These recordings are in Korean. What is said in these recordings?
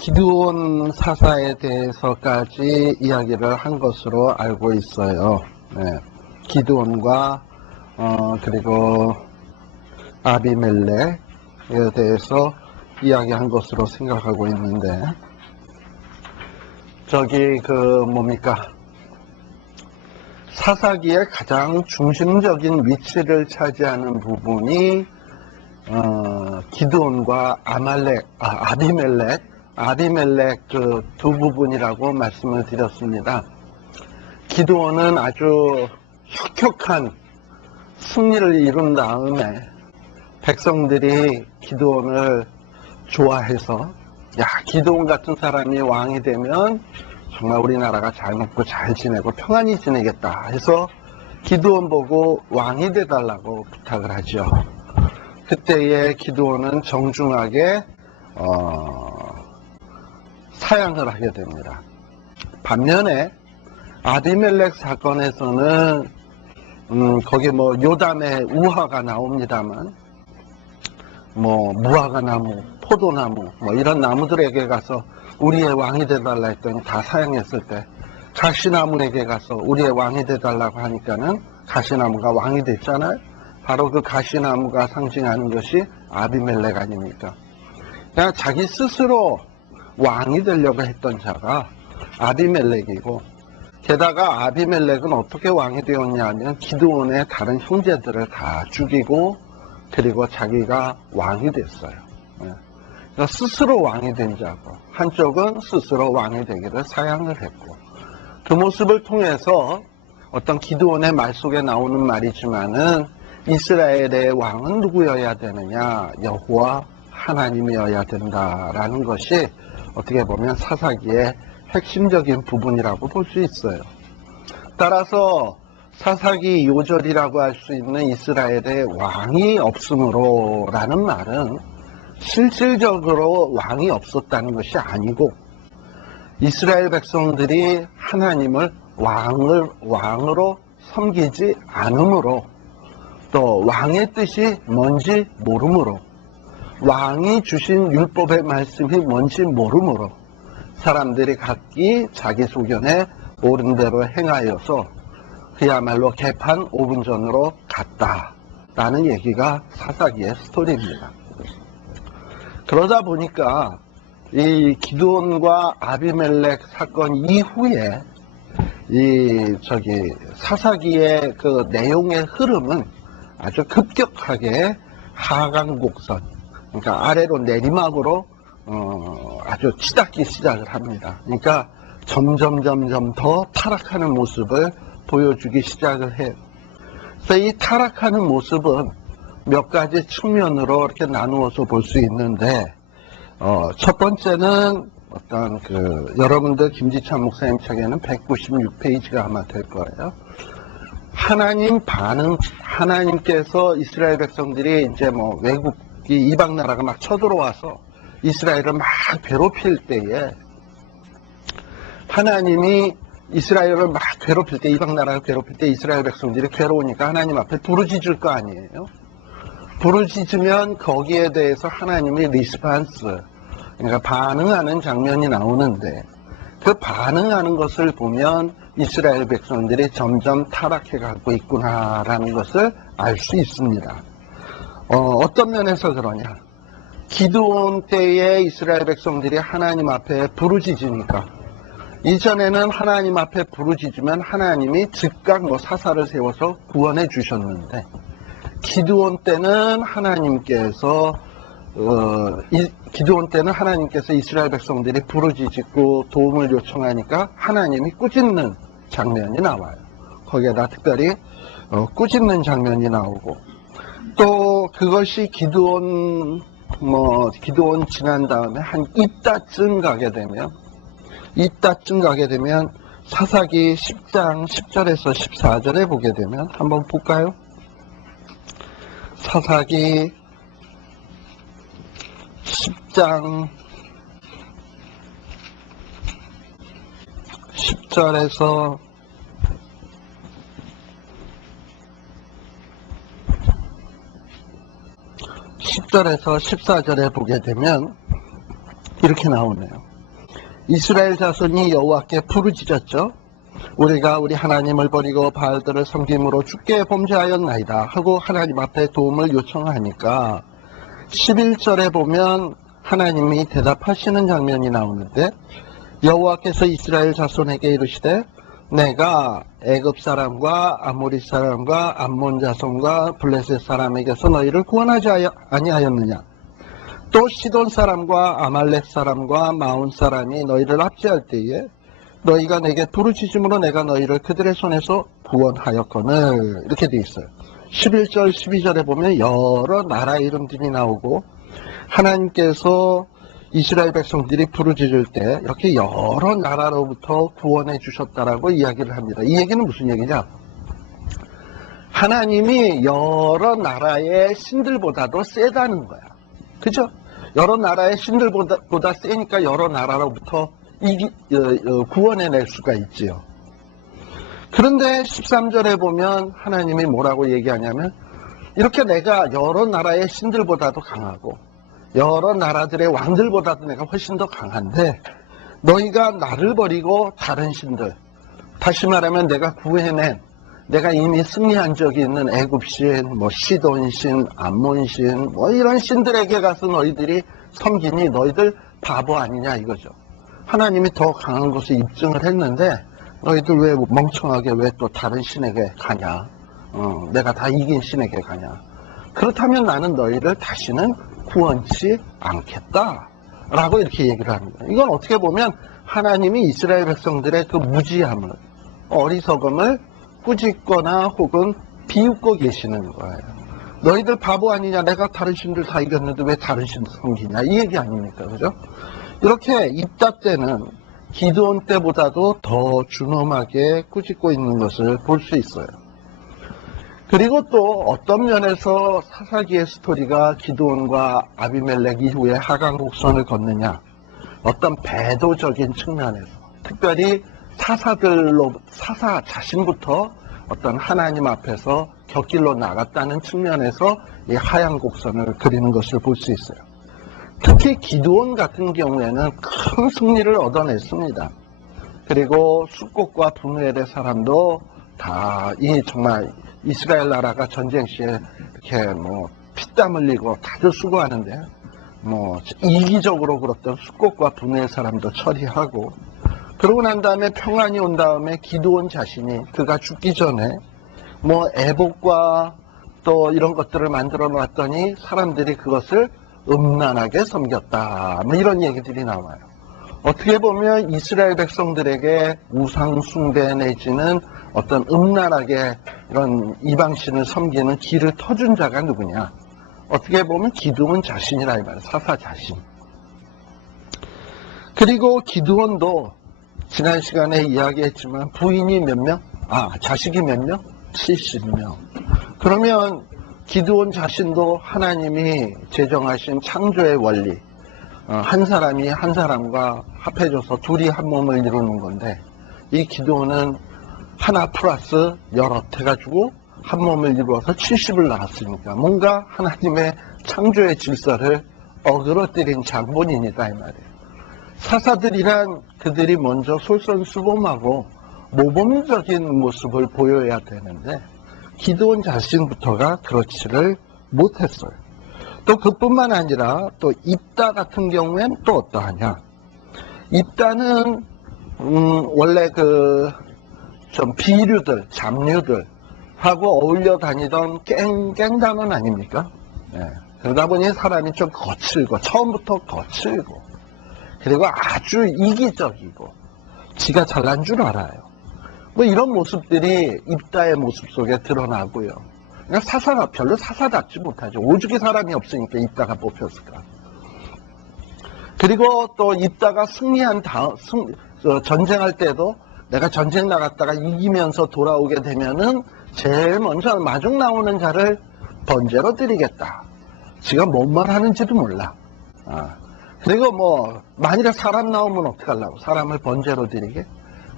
기드온 사사에 대해서까지 이야기를 한 것으로 알고 있어요. 네. 기드온과 그리고 아비멜렉에 대해서 이야기한 것으로 생각하고 있는데, 사사기의 가장 중심적인 위치를 차지하는 부분이 기드온과 아비멜렉 그 두 부분이라고 말씀을 드렸습니다. 기드온은 아주 혁혁한 승리를 이룬 다음에 백성들이 기드온을 좋아해서, 야, 기드온 같은 사람이 왕이 되면 정말 우리나라가 잘 먹고 잘 지내고 평안히 지내겠다 해서 기드온 보고 왕이 돼달라고 부탁을 하죠. 그때의 기드온은 정중하게 사양을 하게 됩니다. 반면에 아비멜렉 사건에서는 거기 요담의 우화가 나옵니다만, 무화과 나무, 포도나무 이런 나무들에게 가서 우리의 왕이 돼달라 했더니 다 사양했을 때, 가시나무에게 가서 우리의 왕이 돼달라고 하니까는 가시나무가 왕이 됐잖아요. 바로 그 가시나무가 상징하는 것이 아비멜렉 아닙니까? 그냥 자기 스스로 왕이 되려고 했던 자가 아비멜렉이고, 게다가 아비멜렉은 어떻게 왕이 되었냐면 기드온의 다른 형제들을 다 죽이고 그리고 자기가 왕이 됐어요. 그러니까 스스로 왕이 된 자고, 한쪽은 스스로 왕이 되기를 사양을 했고, 그 모습을 통해서 어떤 기드온의 말 속에 나오는 말이지만은 이스라엘의 왕은 누구여야 되느냐? 여호와 하나님이어야 된다라는 것이 어떻게 보면 사사기의 핵심적인 부분이라고 볼 수 있어요. 따라서 사사기 요절이라고 할 수 있는 이스라엘의 왕이 없으므로 라는 말은 실질적으로 왕이 없었다는 것이 아니고, 이스라엘 백성들이 하나님을 왕으로 섬기지 않으므로, 또 왕의 뜻이 뭔지 모르므로, 왕이 주신 율법의 말씀이 뭔지 모르므로 사람들이 각기 자기 소견에 옳은 대로 행하여서 그야말로 개판 5분 전으로 갔다라는 얘기가 사사기의 스토리입니다. 그러다 보니까 이 기드온과 아비멜렉 사건 이후에 사사기의 그 내용의 흐름은 아주 급격하게 하강 곡선, 그러니까 아래로 내리막으로 아주 치닫기 시작을 합니다. 그러니까 점점 더 타락하는 모습을 보여주기 시작을 해요. 그래서 이 타락하는 모습은 몇 가지 측면으로 이렇게 나누어서 볼 수 있는데, 첫 번째는 여러분들 김지찬 목사님 책에는 196페이지가 아마 될 거예요. 하나님께서 이스라엘 백성들이 이제 외국이 이방 나라가 막 쳐들어와서 이스라엘을 막 괴롭힐 때에, 하나님이 이스라엘을 막 괴롭힐 때, 이방 나라를 괴롭힐 때 이스라엘 백성들이 괴로우니까 하나님 앞에 부르짖을 거 아니에요. 부르짖으면 거기에 대해서 하나님이 리스판스, 그러니까 반응하는 장면이 나오는데, 그 반응하는 것을 보면 이스라엘 백성들이 점점 타락해 가고 있구나라는 것을 알 수 있습니다. 어떤 면에서 그러냐? 기드온 때에 이스라엘 백성들이 하나님 앞에 부르짖으니까, 이전에는 하나님 앞에 부르짖으면 하나님이 즉각 사사를 세워서 구원해 주셨는데, 기드온 때는 하나님께서 이스라엘 백성들이 부르짖고 도움을 요청하니까 하나님이 꾸짖는 장면이 나와요. 거기에다 특별히 꾸짖는 장면이 나오고, 또 그것이 기드온 지난 다음에 한 이따쯤 가게 되면 사사기 10장 10절에서 14절에 보게 되면, 한번 볼까요? 사사기 10장 10절에서 14절에 보게 되면 이렇게 나오네요. 이스라엘 자손이 여호와께 부르짖었죠. 우리가 우리 하나님을 버리고 바알들을 섬김으로 주께 범죄하였나이다 하고 하나님 앞에 도움을 요청하니까 11절에 보면 하나님이 대답하시는 장면이 나오는데 여호와께서 이스라엘 자손에게 이르시되 내가 애굽 사람과 아모리 사람과 암몬 자손과 블레셋 사람에게서 너희를 구원하지 아니하였느냐. 또 시돈 사람과 아말렉 사람과 마온 사람이 너희를 압제할 때에 너희가 내게 부르짖음으로 내가 너희를 그들의 손에서 구원하였거늘. 이렇게 돼 있어요. 11절 12절에 보면 여러 나라 이름들이 나오고 하나님께서 이스라엘 백성들이 부르짖을 때 이렇게 여러 나라로부터 구원해 주셨다라고 이야기를 합니다. 이 얘기는 무슨 얘기냐? 하나님이 여러 나라의 신들보다도 세다는 거야. 그죠? 여러 나라의 신들보다 세니까 여러 나라로부터 구원해낼 수가 있지요. 그런데 13절에 보면 하나님이 뭐라고 얘기하냐면 이렇게 내가 여러 나라의 신들보다도 강하고 여러 나라들의 왕들보다도 내가 훨씬 더 강한데 너희가 나를 버리고 다른 신들, 다시 말하면 내가 구해낸, 내가 이미 승리한 적이 있는 애굽신, 시돈신, 암몬신, 이런 신들에게 가서 너희들이 섬기니 너희들 바보 아니냐 이거죠. 하나님이 더 강한 것을 입증을 했는데 너희들 왜 멍청하게 왜 또 다른 신에게 가냐. 내가 다 이긴 신에게 가냐. 그렇다면 나는 너희를 다시는 구원치 않겠다 라고 이렇게 얘기를 합니다. 이건 어떻게 보면 하나님이 이스라엘 백성들의 그 무지함을, 어리석음을 꾸짖거나 혹은 비웃고 계시는 거예요. 너희들 바보 아니냐. 내가 다른 신들 다 이겼는데 왜 다른 신들 섬기냐. 이 얘기 아닙니까? 그죠? 이렇게 입다 때는 기드온 때보다도 더 준엄하게 꾸짖고 있는 것을 볼 수 있어요. 그리고 또 어떤 면에서 사사기의 스토리가 기드온과 아비멜렉 이후에 하강 곡선을 걷느냐. 어떤 배도적인 측면에서 특별히 사사 자신부터 어떤 하나님 앞에서 곁길로 나갔다는 측면에서 이 하양 곡선을 그리는 것을 볼 수 있어요. 특히 기드온 같은 경우에는 큰 승리를 얻어냈습니다. 그리고 숫곳과 분우엘의 사람도 다 정말 이스라엘 나라가 전쟁 시에 이렇게 피땀 흘리고 다들 수고하는데 이기적으로 그랬던 숫곳과 분우엘 사람도 처리하고 그러고 난 다음에 평안이 온 다음에 기드온 자신이 그가 죽기 전에 애복과 또 이런 것들을 만들어 놨더니 사람들이 그것을 음란하게 섬겼다. 이런 얘기들이 나와요. 어떻게 보면 이스라엘 백성들에게 우상 숭배 내지는 어떤 음란하게 이런 이방신을 섬기는 길을 터준 자가 누구냐? 어떻게 보면 기드온 자신이라 이 말이에요. 사사 자신. 그리고 기드온도 지난 시간에 이야기했지만 부인이 몇 명? 자식이 몇 명? 70명. 그러면 기드온 자신도 하나님이 제정하신 창조의 원리, 한 사람이 한 사람과 합해져서 둘이 한 몸을 이루는 건데 이 기드온은 하나 플러스 여럿 해가지고 한 몸을 이루어서 70을 낳았으니까 뭔가 하나님의 창조의 질서를 어그러뜨린 장본인이다 이 말이에요. 사사들이란 그들이 먼저 솔선수범하고 모범적인 모습을 보여야 되는데 기드온 자신부터가 그렇지를 못했어요. 또 그뿐만 아니라 또 입다 같은 경우엔 또 어떠하냐. 입다는 원래 좀 비류들, 잡류들 하고 어울려 다니던 깽단원 아닙니까? 그러다 보니 사람이 좀 거칠고 처음부터 거칠고 그리고 아주 이기적이고 지가 잘난 줄 알아요. 이런 모습들이 입다의 모습 속에 드러나고요. 그냥 별로 사사답지 못하죠. 오죽이 사람이 없으니까 입다가 뽑혔을까. 그리고 또 입다가 승리한 다음, 전쟁할 때도 내가 전쟁 나갔다가 이기면서 돌아오게 되면은 제일 먼저 마중 나오는 자를 번제로 드리겠다. 지가 뭔 말 하는지도 몰라. 그리고 만일에 사람 나오면 어떡하려고. 사람을 번제로 드리게.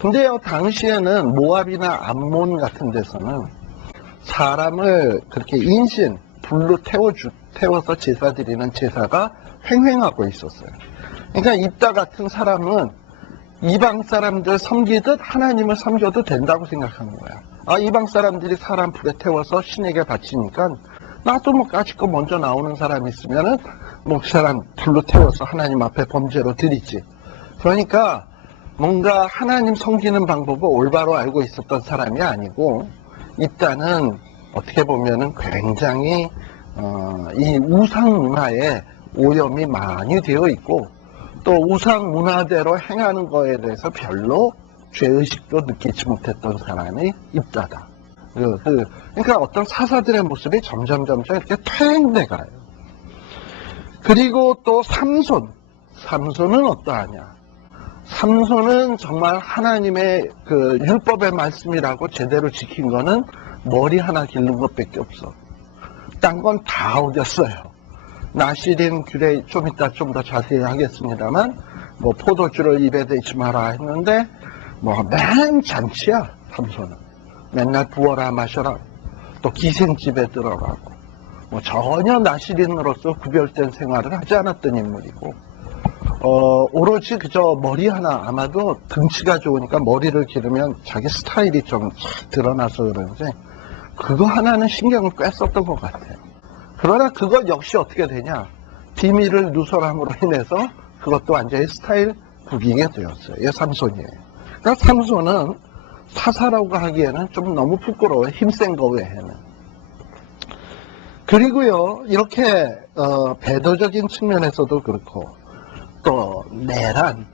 근데요, 당시에는 모압이나 암몬 같은 데서는 사람을 그렇게 불로 태워서 제사 드리는 제사가 횡행하고 있었어요. 그러니까 입다 같은 사람은 이방 사람들 섬기듯 하나님을 섬겨도 된다고 생각하는 거야. 아, 이방 사람들이 사람 불에 태워서 신에게 바치니까 나도 뭐 까짓거 먼저 나오는 사람이 있으면은 뭐 그 사람 불로 태워서 하나님 앞에 범죄로 드리지. 그러니까 뭔가 하나님 섬기는 방법을 올바로 알고 있었던 사람이 아니고, 일단은 어떻게 보면은 굉장히 이 우상 문화에 오염이 많이 되어 있고, 또 우상 문화대로 행하는 거에 대해서 별로 죄의식도 느끼지 못했던 사람이 입다다. 그러니까 어떤 사사들의 모습이 점점 이렇게 퇴행돼 가요. 그리고 또 삼손은 어떠하냐? 삼손은 정말 하나님의 그 율법의 말씀이라고 제대로 지킨 거는 머리 하나 기른 것밖에 없어. 딴 건 다 어겼어요. 나시린 규례 좀 이따 좀 더 자세히 하겠습니다만, 뭐 포도주를 입에 대지 마라 했는데 뭐 맨 잔치야. 삼손은 맨날 부어라 마셔라, 또 기생집에 들어가고, 뭐 전혀 나시린으로서 구별된 생활을 하지 않았던 인물이고, 오로지 그저 머리 하나, 아마도 등치가 좋으니까 머리를 기르면 자기 스타일이 좀 드러나서 그런지 그거 하나는 신경을 꽤 썼던 것 같아요. 그러나 그것 역시 어떻게 되냐, 비밀을 누설함으로 인해서 그것도 완전히 스타일 구기게 되었어요. 이게 삼손이에요. 그러니까 삼손은 사사라고 하기에는 좀 너무 부끄러워요. 힘센 거 외에는. 그리고요, 이렇게 배도적인 측면에서도 그렇고, 또 내란,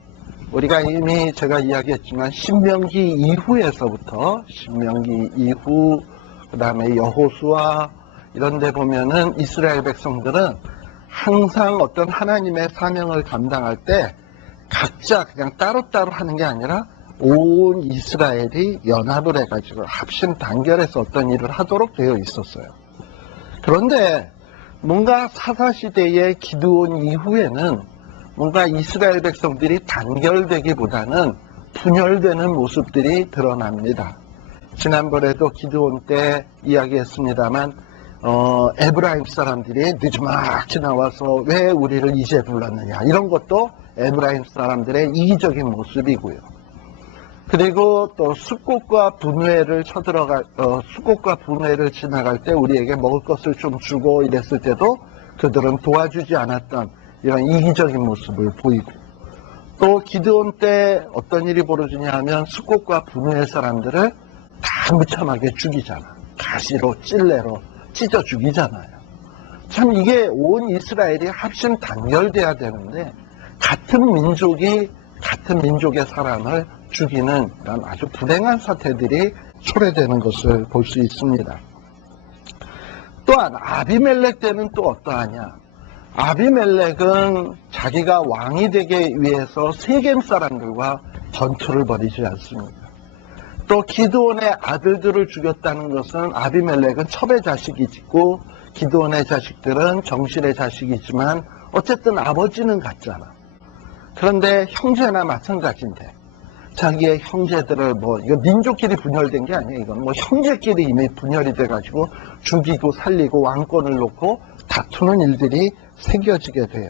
우리가 이미 제가 이야기했지만 신명기 이후에서부터, 신명기 이후 그 다음에 여호수아 이런 데 보면은 이스라엘 백성들은 항상 어떤 하나님의 사명을 감당할 때 각자 그냥 따로따로 하는 게 아니라 온 이스라엘이 연합을 해가지고 합심 단결해서 어떤 일을 하도록 되어 있었어요. 그런데 뭔가 사사시대의 기드온 이후에는 뭔가 이스라엘 백성들이 단결되기보다는 분열되는 모습들이 드러납니다. 지난번에도 기드온 때 이야기했습니다만, 에브라임 사람들이 늦지막히 나와서 왜 우리를 이제 불렀느냐, 이런 것도 에브라임 사람들의 이기적인 모습이고요. 그리고 또 숫꽃과 분회를 숫꽃과 분회를 지나갈 때 우리에게 먹을 것을 좀 주고 이랬을 때도 그들은 도와주지 않았던 이런 이기적인 모습을 보이고, 또 기드온 때 어떤 일이 벌어지냐 하면 숫꽃과 분회의 사람들을 다 무참하게 죽이잖아. 가시로 찔레로 찢어 죽이잖아요. 참 이게 온 이스라엘이 합심 단결돼야 되는데 같은 민족의 사람을 죽이는 이런 아주 불행한 사태들이 초래되는 것을 볼 수 있습니다. 또한 아비멜렉 때는 또 어떠하냐? 아비멜렉은 자기가 왕이 되기 위해서 세겜 사람들과 전투를 벌이지 않습니다. 또 기드온의 아들들을 죽였다는 것은, 아비멜렉은 첩의 자식이고 기드온의 자식들은 정실의 자식이지만 어쨌든 아버지는 같잖아. 그런데 형제나 마찬가지인데 자기의 형제들을 이거 민족끼리 분열된 게 아니에요. 이건 형제끼리 이미 분열이 돼가지고 죽이고 살리고 왕권을 놓고 다투는 일들이 생겨지게 돼요.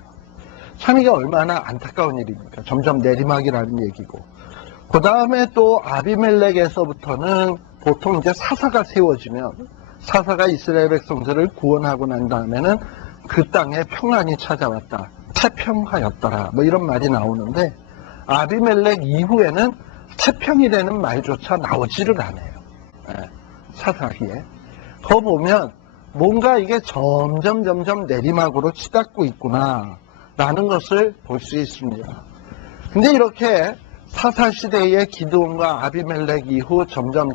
참 이게 얼마나 안타까운 일입니까? 점점 내리막이라는 얘기고. 그 다음에 또 아비멜렉에서부터는 보통 이제 사사가 세워지면, 사사가 이스라엘 백성들을 구원하고 난 다음에는 그 땅에 평안이 찾아왔다, 태평하였더라, 이런 말이 나오는데, 아비멜렉 이후에는 태평이라는 말조차 나오지를 않아요. 사사기에. 그거 보면 뭔가 이게 점점 내리막으로 치닫고 있구나 라는 것을 볼 수 있습니다. 근데 이렇게 사사시대의 기드온과 아비멜렉 이후 점점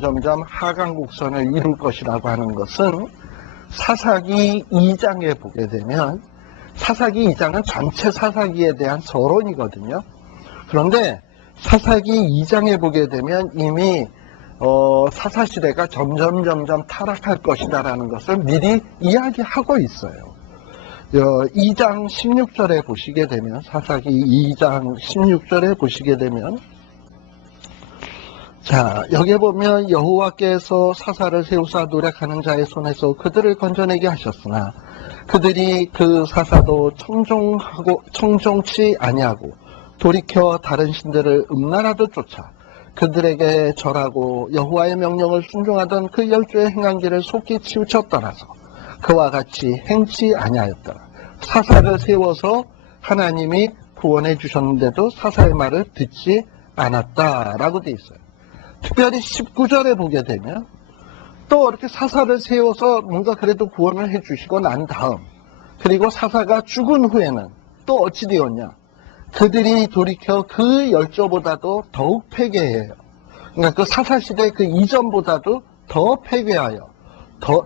하강국선을 이룰 것이라고 하는 것은 사사기 2장에 보게 되면, 사사기 2장은 전체 사사기에 대한 서론이거든요. 그런데 사사기 2장에 보게 되면 이미 사사시대가 점점 타락할 것이다라는 것을 미리 이야기하고 있어요. 2장 16절에 보시게 되면, 사사기 2장 16절에 보시게 되면, 자, 여기에 보면 여호와께서 사사를 세우사 노력하는 자의 손에서 그들을 건져내게 하셨으나 그들이 그 사사도 청종치 아니하고 돌이켜 다른 신들을 음란하듯 쫓아 그들에게 절하고 여호와의 명령을 순종하던 그 열조의 행한 길을 속히 치우쳐 떠나서 그와 같이 행치 아니하였더라. 사사를 세워서 하나님이 구원해 주셨는데도 사사의 말을 듣지 않았다라고 돼 있어요. 특별히 19절에 보게 되면 또 이렇게 사사를 세워서 뭔가 그래도 구원을 해 주시고 난 다음, 그리고 사사가 죽은 후에는 또 어찌 되었냐? 그들이 돌이켜 그 열조보다도 더욱 패괴해요. 그러니까 그 사사시대 그 이전보다도 더 패괴하여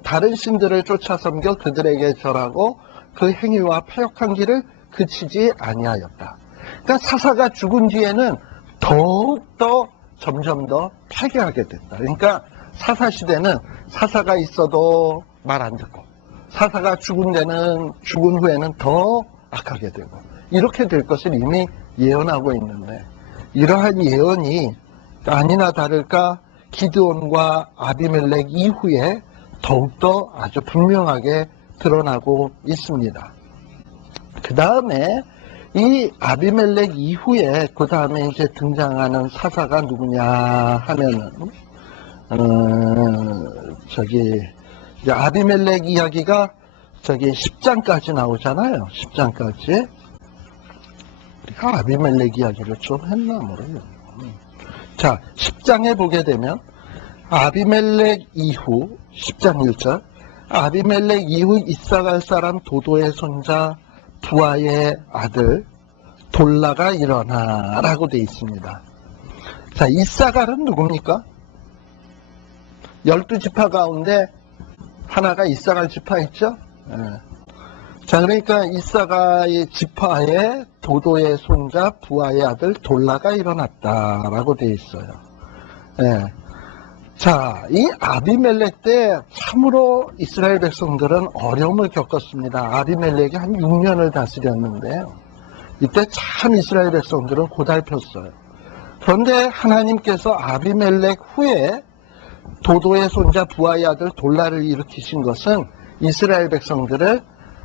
다른 신들을 쫓아 섬겨 그들에게 절하고 그 행위와 패역한 길을 그치지 아니하였다. 그러니까 사사가 죽은 뒤에는 더욱더 점점 더 패괴하게 됐다. 그러니까 사사시대는 사사가 있어도 말 안 듣고, 사사가 죽은 후에는 더 악하게 되고, 이렇게 될 것을 이미 예언하고 있는데, 이러한 예언이 아니나 다를까 기드온과 아비멜렉 이후에 더욱더 아주 분명하게 드러나고 있습니다. 그 다음에 이 아비멜렉 이후에 그 다음에 이제 등장하는 사사가 누구냐 하면은 이제 아비멜렉 이야기가 10장까지 나오잖아요. 10장까지. 우리가 아비멜렉 이야기를 좀 했나 모르겠어요. 자, 10장에 보게 되면 아비멜렉 이후 10장 1절 아비멜렉 이후 이사갈 사람 도도의 손자 부하의 아들 돌라가 일어나 라고 되어 있습니다. 자, 이사갈은 누굽니까? 12지파 가운데 하나가 이사갈 지파 있죠? 예. 자, 그러니까 이사갈의 지파의 도도의 손자 부하의 아들 돌라가 일어났다라고 되어 있어요. 예. 자, 이 아비멜렉 때 참으로 이스라엘 백성들은 어려움을 겪었습니다. 아비멜렉이 한 6년을 다스렸는데요. 이때 참 이스라엘 백성들은 고달폈어요. 그런데 하나님께서 아비멜렉 후에 도도의 손자 부하의 아들 돌라를 일으키신 것은 이스라엘 백성들을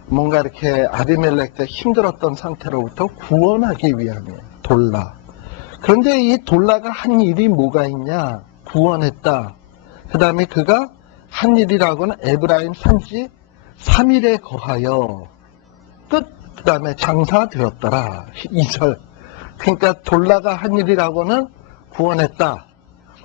뭔가 이렇게 아비멜렉 때 힘들었던 상태로부터 구원하기 위함이에요. 돌라. 그런데 이 돌라가 한 일이 뭐가 있냐? 구원했다. 그 다음에 그가 한 일이라고는 에브라임 산지 3일에 거하여 끝. 그 다음에 장사되었더라. 2절. 그러니까 돌라가 한 일이라고는 구원했다.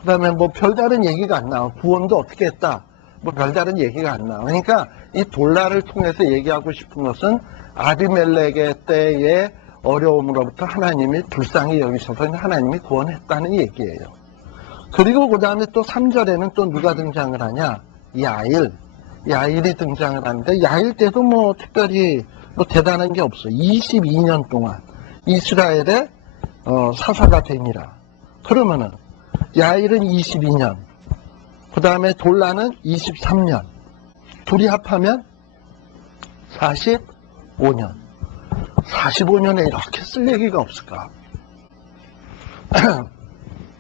그 다음에 뭐 별다른 얘기가 안 나와. 구원도 어떻게 했다. 뭐 별다른 얘기가 안 나와. 그러니까 이 돌라를 통해서 얘기하고 싶은 것은 아비멜렉의 때의 어려움으로부터 하나님이 불쌍히 여기셔서 하나님이 구원했다는 얘기예요. 그리고 그 다음에 또 3절에는 또 누가 등장을 하냐? 야일이 등장을 하는데, 야일 때도 뭐 특별히 뭐 대단한 게 없어. 22년 동안 이스라엘의 사사가 되니라. 그러면은 야일은 22년, 그 다음에 돌라는 23년, 둘이 합하면 45년. 45년에 이렇게 쓸 얘기가 없을까?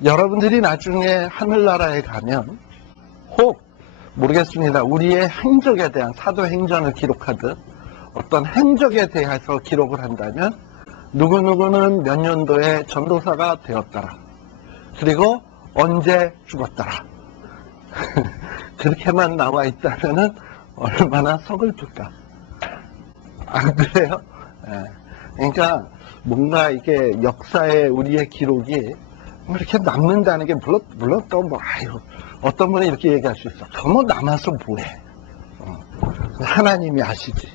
여러분들이 나중에 하늘나라에 가면 혹 모르겠습니다. 우리의 행적에 대한 사도행전을 기록하듯 어떤 행적에 대해서 기록을 한다면 누구누구는 몇 년도에 전도사가 되었더라. 그리고 언제 죽었더라. 그렇게만 나와 있다면 얼마나 서글플까. 안 그래요? 네. 그러니까 뭔가 이게 역사에 우리의 기록이 이렇게 남는다는 게 물론 또 뭐 어떤 분이 이렇게 얘기할 수 있어. 그거 뭐 남아서 뭐해. 하나님이 아시지.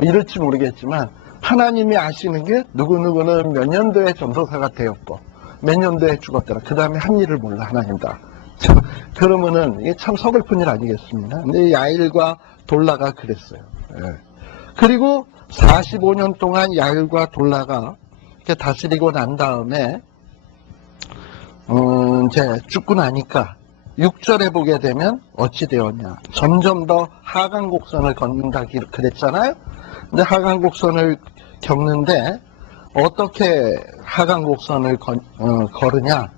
이럴지 모르겠지만 하나님이 아시는 게 누구누구는 몇 년도에 전도사가 되었고 몇 년도에 죽었더라. 그 다음에 한 일을 몰라 하나님 다. 그러면은 이게 참 서글픈 일 아니겠습니까? 근데 야일과 돌라가 그랬어요. 예. 그리고 45년 동안 야일과 돌라가 이렇게 다스리고 난 다음에 이제 죽고 나니까 6절에 보게 되면 어찌 되었냐. 점점 더 하강곡선을 걷는다 그랬잖아요. 근데 하강곡선을 겪는데 어떻게 하강곡선을 걸으냐.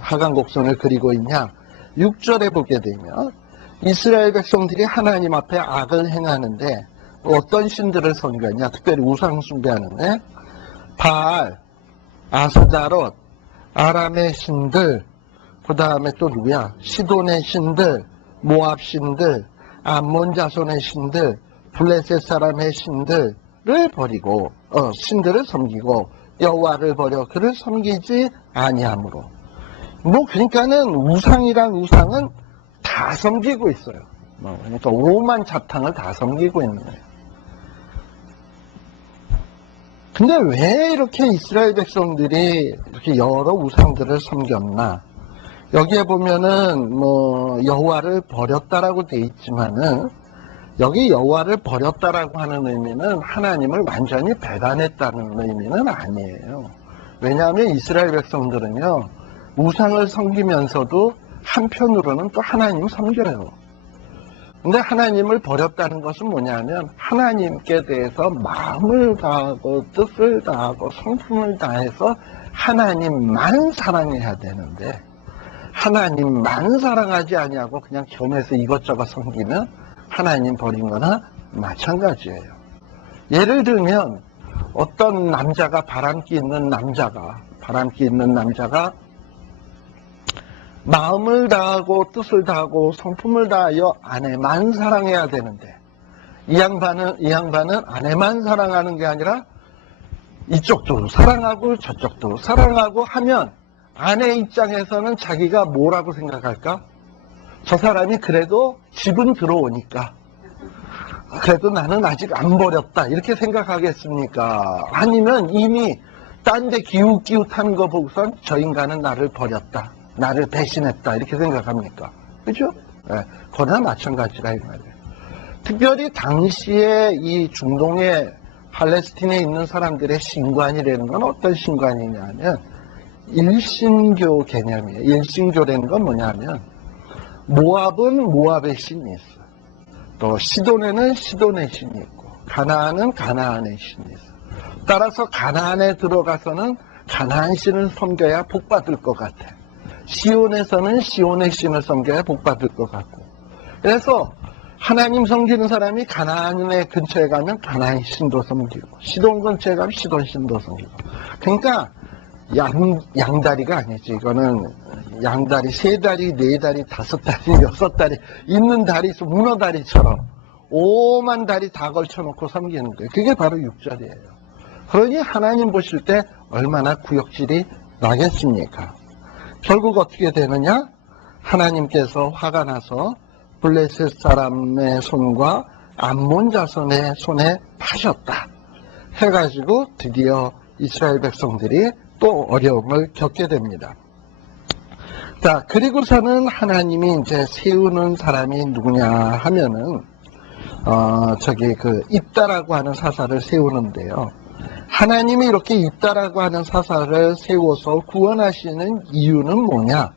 하강곡선을 그리고 있냐. 6절에 보게 되면 이스라엘 백성들이 하나님 앞에 악을 행하는데 어떤 신들을 섬겼냐. 특별히 우상 숭배하는데 바알, 아스다롯, 아람의 신들, 그 다음에 또 누구야? 시돈의 신들, 모압 신들, 암몬 자손의 신들, 블레셋 사람의 신들을 버리고 신들을 섬기고 여호와를 버려 그를 섬기지 아니하므로. 그러니까는 우상은 다 섬기고 있어요. 그러니까 오만 자탕을 다 섬기고 있는 거예요. 근데 왜 이렇게 이스라엘 백성들이 이렇게 여러 우상들을 섬겼나? 여기에 보면은 여호와를 버렸다라고 돼 있지만은 여기 여호와를 버렸다라고 하는 의미는 하나님을 완전히 배반했다는 의미는 아니에요. 왜냐하면 이스라엘 백성들은요, 우상을 섬기면서도 한편으로는 또 하나님을 섬겨요. 근데 하나님을 버렸다는 것은 뭐냐면 하나님께 대해서 마음을 다하고 뜻을 다하고 성품을 다해서 하나님만 사랑해야 되는데 하나님만 사랑하지 아니하고 그냥 겸해서 이것저것 섬기면 하나님 버린 거나 마찬가지예요. 예를 들면 어떤 남자가 바람기 있는 남자가 마음을 다하고 뜻을 다하고 성품을 다하여 아내만 사랑해야 되는데 이 양반은 아내만 사랑하는 게 아니라 이쪽도 사랑하고 저쪽도 사랑하고 하면 아내 입장에서는 자기가 뭐라고 생각할까? 저 사람이 그래도 집은 들어오니까 그래도 나는 아직 안 버렸다 이렇게 생각하겠습니까? 아니면 이미 딴 데 기웃기웃하는 거 보고선 저 인간은 나를 버렸다, 나를 배신했다 이렇게 생각합니까? 그죠? 네, 그거나 마찬가지라 이 말이에요. 특별히 당시에 이 중동의 팔레스틴에 있는 사람들의 신관이라는 건 어떤 신관이냐면 일신교 개념이에요. 일신교라는 건 뭐냐면 모압은 모압의 신이 있어. 또 시돈에는 시돈의 신이 있고 가나안은 가나안의 신이 있어. 따라서 가나안에 들어가서는 가나안 신을 섬겨야 복받을 것 같아. 시온에서는 시온의 신을 섬겨야 복받을 것 같고. 그래서 하나님 섬기는 사람이 가나안의 근처에 가면 가나안 신도 섬기고 시돈 근처에 가면 시돈 신도 섬기고. 그러니까 양다리가 아니지. 이거는 양다리, 세 다리, 네 다리, 다섯 다리, 여섯 다리 있는 다리, 문어다리처럼 오만 다리 다 걸쳐놓고 섬기는 거예요. 그게 바로 육절이에요. 그러니 하나님 보실 때 얼마나 구역질이 나겠습니까? 결국 어떻게 되느냐? 하나님께서 화가 나서 블레셋 사람의 손과 암몬 자손의 손에 파셨다 해가지고 드디어 이스라엘 백성들이 또 어려움을 겪게 됩니다. 자, 그리고서는 하나님이 이제 세우는 사람이 누구냐 하면은 입다라고 하는 사사를 세우는데요. 하나님이 이렇게 입다라고 하는 사사를 세워서 구원하시는 이유는 뭐냐?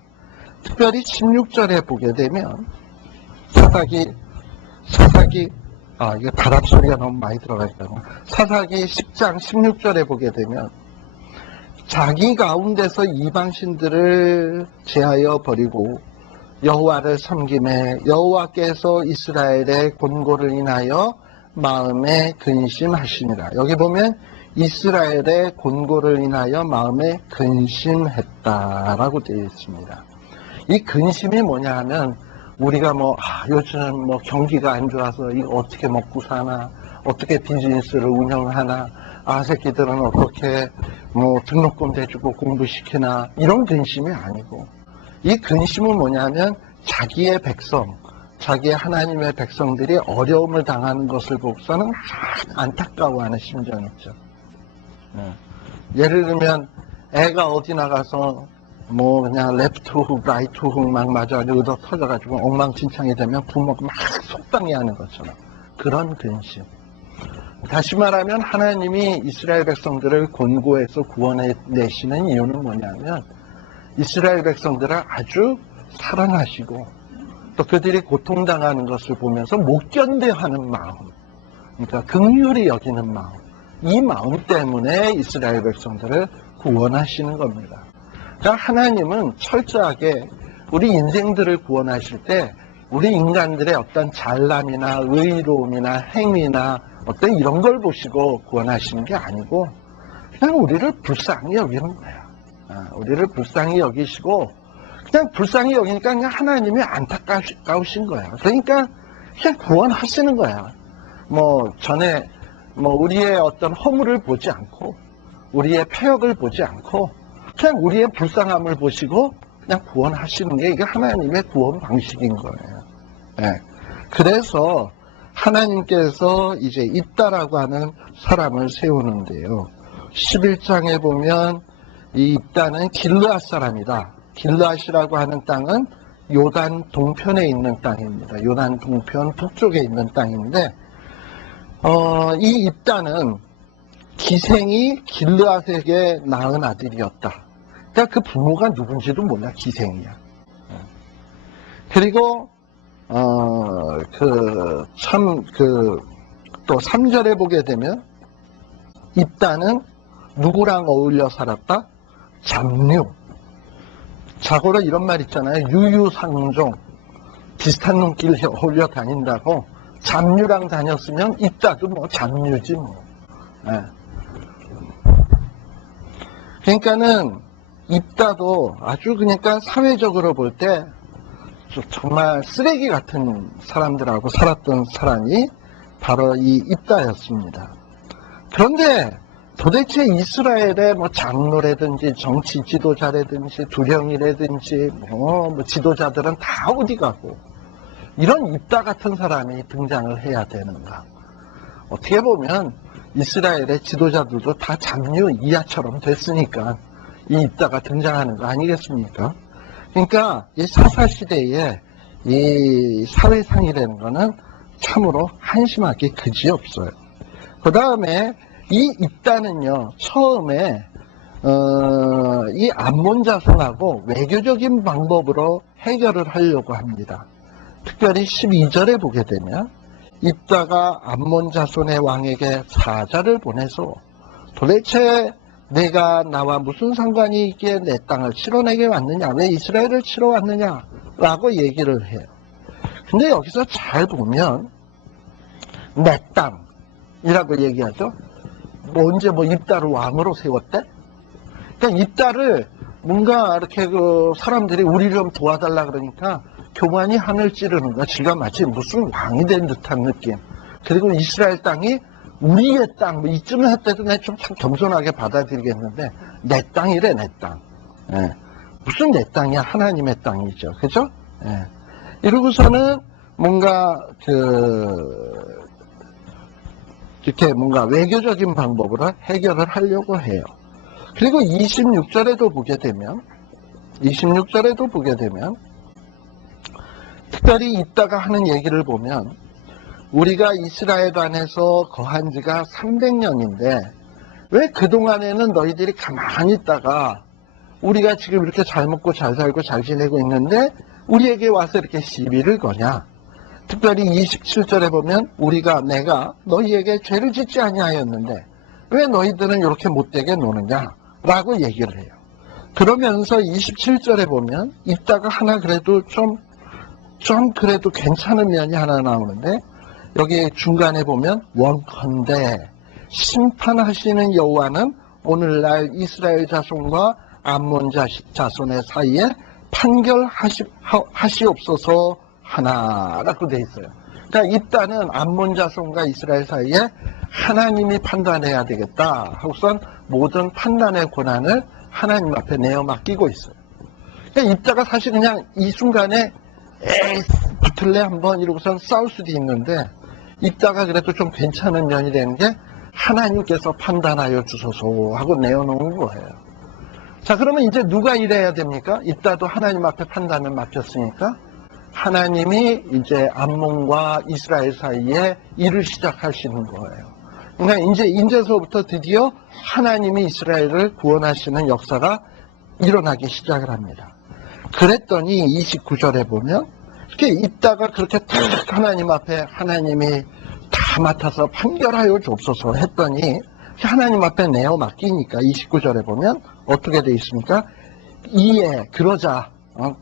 특별히 16절에 보게 되면 이게 바람 소리가 너무 많이 들어가니까 사사기 10장 16절에 보게 되면 자기 가운데서 이방신들을 제하여 버리고 여호와를 섬김에 여호와께서 이스라엘의 곤고를 인하여 마음에 근심하시니라. 여기 보면 이스라엘의 곤고를 인하여 마음에 근심했다라고 되어 있습니다. 이 근심이 뭐냐 하면 우리가 요즘 경기가 안 좋아서 이거 어떻게 먹고 사나, 어떻게 비즈니스를 운영하나, 새끼들은 어떻게 등록금 대주고 공부시키나, 이런 근심이 아니고, 이 근심은 뭐냐면 자기의 백성, 자기의 하나님의 백성들이 어려움을 당하는 것을 보고서는 안타까워하는 심정이 있죠. 예를 들면 애가 어디 나가서 그냥 레프트 훅, 라이트 훅 막 맞아가지고 얻어 터져가지고 엉망진창이 되면 부모가 막 속상해하는 것처럼 그런 근심. 다시 말하면 하나님이 이스라엘 백성들을 곤고해서 구원해내시는 이유는 뭐냐면 이스라엘 백성들을 아주 사랑하시고 또 그들이 고통당하는 것을 보면서 못 견뎌하는 마음, 그러니까 긍휼히 여기는 마음, 이 마음 때문에 이스라엘 백성들을 구원하시는 겁니다. 그러니까 하나님은 철저하게 우리 인생들을 구원하실 때 우리 인간들의 어떤 잘남이나 의로움이나 행위나 어떤 이런 걸 보시고 구원하시는 게 아니고 그냥 우리를 불쌍히 여기는 거야. 우리를 불쌍히 여기시고 그냥 불쌍히 여기니까 그냥 하나님이 안타까우신 거야. 그러니까 그냥 구원하시는 거야. 전에 우리의 어떤 허물을 보지 않고 우리의 폐역을 보지 않고 그냥 우리의 불쌍함을 보시고 그냥 구원하시는 게 이게 하나님의 구원 방식인 거예요. 네. 그래서 하나님께서 이제 입다라고 하는 사람을 세우는데요. 11장에 보면 이 입다는 길르앗 사람이다. 길르앗이라고 하는 땅은 요단 동편에 있는 땅입니다. 요단 동편 북쪽에 있는 땅인데 이 입다는 기생이 길르앗에게 낳은 아들이었다. 그러니까 그 부모가 누군지도 몰라. 기생이야. 그리고 또 3절에 보게 되면 입다는 누구랑 어울려 살았다? 잡류. 자고로 이런 말 있잖아요. 유유상종. 비슷한 놈끼리 어울려 다닌다고. 잡류랑 다녔으면 입다도 잡류지 네. 그러니까는 입다도 아주 그러니까 사회적으로 볼 때 정말 쓰레기 같은 사람들하고 살았던 사람이 바로 이 입다였습니다. 그런데 도대체 이스라엘의 장로라든지 정치 지도자라든지 두령이라든지 지도자들은 다 어디 가고 이런 입다 같은 사람이 등장을 해야 되는가? 어떻게 보면 이스라엘의 지도자들도 다 잡류 이하처럼 됐으니까 이 입다가 등장하는 거 아니겠습니까? 그러니까 이 사사시대에 이 사회상이라는 거는 참으로 한심하게 그지없어요. 그 다음에 이 입다는요, 처음에 이 암몬 자손하고 외교적인 방법으로 해결을 하려고 합니다. 특별히 12절에 보게 되면 입다가 암몬 자손의 왕에게 사자를 보내서 도대체 내가 나와 무슨 상관이 있기에 내 땅을 치러 내게 왔느냐, 왜 이스라엘을 치러 왔느냐 라고 얘기를 해요. 근데 여기서 잘 보면 내 땅이라고 얘기하죠. 언제 입다를 왕으로 세웠대? 그러니까 입다를 뭔가 이렇게 사람들이 우리 좀 도와달라 그러니까 교만이 하늘 찌르는 거야. 지가 마치 무슨 왕이 된 듯한 느낌. 그리고 이스라엘 땅이 우리의 땅, 이쯤 했대도 내가 좀 참 겸손하게 받아들이겠는데, 내 땅이래, 내 땅. 예. 무슨 내 땅이야? 하나님의 땅이죠. 그죠? 예. 이러고서는 뭔가, 이렇게 뭔가 외교적인 방법으로 해결을 하려고 해요. 그리고 26절에도 보게 되면, 특별히 이따가 하는 얘기를 보면, 우리가 이스라엘 안에서 거한 지가 300년인데 왜 그동안에는 너희들이 가만히 있다가 우리가 지금 이렇게 잘 먹고 잘 살고 잘 지내고 있는데 우리에게 와서 이렇게 시비를 거냐. 특별히 27절에 보면 내가 너희에게 죄를 짓지 아니하였는데 왜 너희들은 이렇게 못되게 노느냐 라고 얘기를 해요. 그러면서 27절에 보면 이따가 하나 그래도 좀 그래도 괜찮은 면이 하나 나오는데 여기 중간에 보면 원컨대 심판하시는 여호와는 오늘날 이스라엘 자손과 암몬 자손의 사이에 판결하시옵소서 하나라고 되어 있어요. 그러니까 입다는 암몬 자손과 이스라엘 사이에 하나님이 판단해야 되겠다 하고선 모든 판단의 권한을 하나님 앞에 내어 맡기고 있어요. 그러니까 입다가 사실 그냥 이 순간에 붙을래 한번 이러고선 싸울 수도 있는데 입다가 그래도 좀 괜찮은 면이 되는 게 하나님께서 판단하여 주소서 하고 내어놓은 거예요. 자, 그러면 이제 누가 일해야 됩니까? 입다도 하나님 앞에 판단을 맡겼으니까 하나님이 이제 암몬과 이스라엘 사이에 일을 시작하시는 거예요. 그러니까 이제서부터 드디어 하나님이 이스라엘을 구원하시는 역사가 일어나기 시작을 합니다. 그랬더니 29절에 보면 이렇게 있다가 그렇게 딱 하나님 앞에 하나님이 다 맡아서 판결하여 줍소서 했더니 하나님 앞에 내어 맡기니까 29절에 보면 어떻게 되어 있습니까? 이에 그러자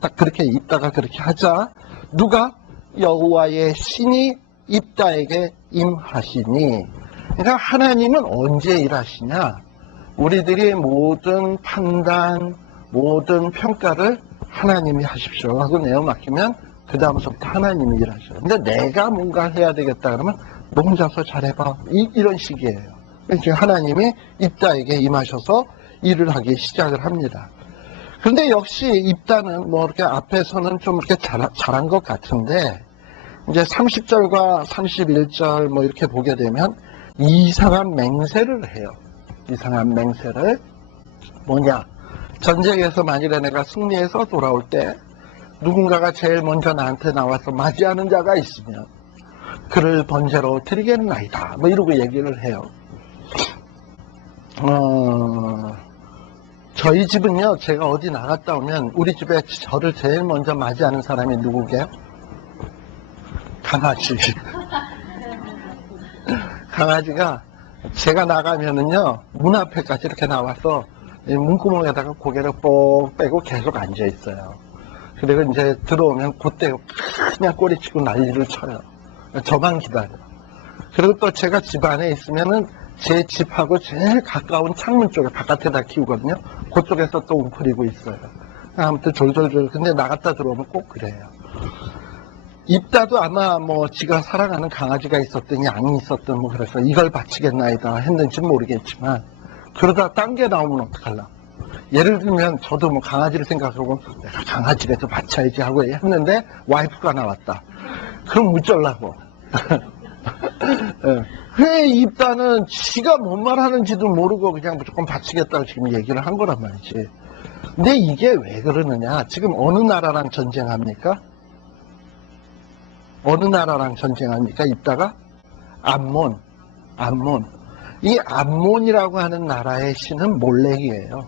딱 그렇게 있다가 그렇게 하자 누가 여호와의 신이 입다에게 임하시니. 그러니까 하나님은 언제 일하시냐? 우리들이 모든 판단, 모든 평가를 하나님이 하십시오 하고 내어 맡기면 그 다음부터 하나님이 일하셔요. 근데 내가 뭔가 해야 되겠다 그러면 너 혼자서 잘해봐. 이런 식이에요. 지금 하나님이 입다에게 임하셔서 일을 하기 시작을 합니다. 그런데 역시 입다는 뭐 이렇게 앞에서는 좀 이렇게 잘한 것 같은데 이제 30절과 31절 뭐 이렇게 보게 되면 이상한 맹세를 해요. 이상한 맹세를 뭐냐? 전쟁에서 만일에 내가 승리해서 돌아올 때 누군가가 제일 먼저 나한테 나와서 맞이하는 자가 있으면 그를 번제로 드리겠나이다. 뭐 이러고 얘기를 해요. 저희 집은요, 제가 어디 나갔다 오면 우리 집에 저를 제일 먼저 맞이하는 사람이 누구게요? 강아지. 강아지가 제가 나가면은요, 문 앞에까지 이렇게 나와서 문구멍에다가 고개를 뽁 빼고 계속 앉아 있어요. 그리고 이제 들어오면 그때 그냥 꼬리치고 난리를 쳐요. 저만 기다려. 그리고 또 제가 집 안에 있으면은 제 집하고 제일 가까운 창문 쪽에 바깥에다 키우거든요. 그쪽에서 또 웅크리고 있어요. 아무튼 졸졸졸. 근데 나갔다 들어오면 꼭 그래요. 입다도 아마 뭐 지가 사랑하는 강아지가 있었든 양이 있었든 뭐 그래서 이걸 바치겠나이다 했는지 모르겠지만 그러다 딴 게 나오면 어떡할라. 예를 들면 저도 뭐 강아지를 생각하고 내가 강아지라도 바쳐야지 하고 했는데 와이프가 나왔다. 그럼 무쩔라고. 왜 입다는 지가 뭔 말 하는지도 모르고 그냥 무조건 바치겠다고 지금 얘기를 한 거란 말이지. 근데 이게 왜 그러느냐. 지금 어느 나라랑 전쟁합니까? 어느 나라랑 전쟁합니까? 입다가? 암몬. 이 암몬이라고 하는 나라의 신은 몰렉이에요.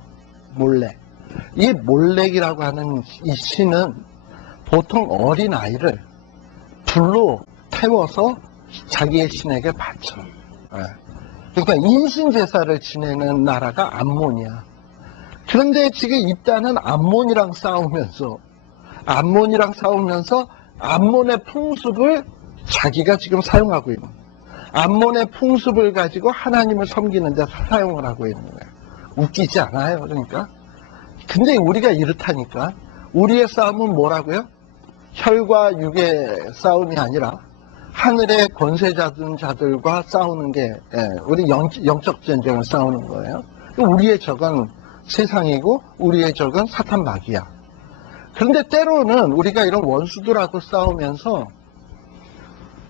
몰렉. 이 몰렉이라고 하는 이 신은 보통 어린 아이를 불로 태워서 자기의 신에게 바쳐. 그러니까 인신제사를 지내는 나라가 암몬이야. 그런데 지금 입다는 암몬이랑 싸우면서 암몬의 풍습을 자기가 지금 사용하고 있는 거야. 암몬의 풍습을 가지고 하나님을 섬기는 데 사용을 하고 있는 거야. 웃기지 않아요? 그러니까. 근데 우리가 이렇다니까. 우리의 싸움은 뭐라고요? 혈과 육의 싸움이 아니라 하늘의 권세자들과 싸우는 게 우리 영적 전쟁을 싸우는 거예요. 우리의 적은 세상이고 우리의 적은 사탄 마귀야. 그런데 때로는 우리가 이런 원수들하고 싸우면서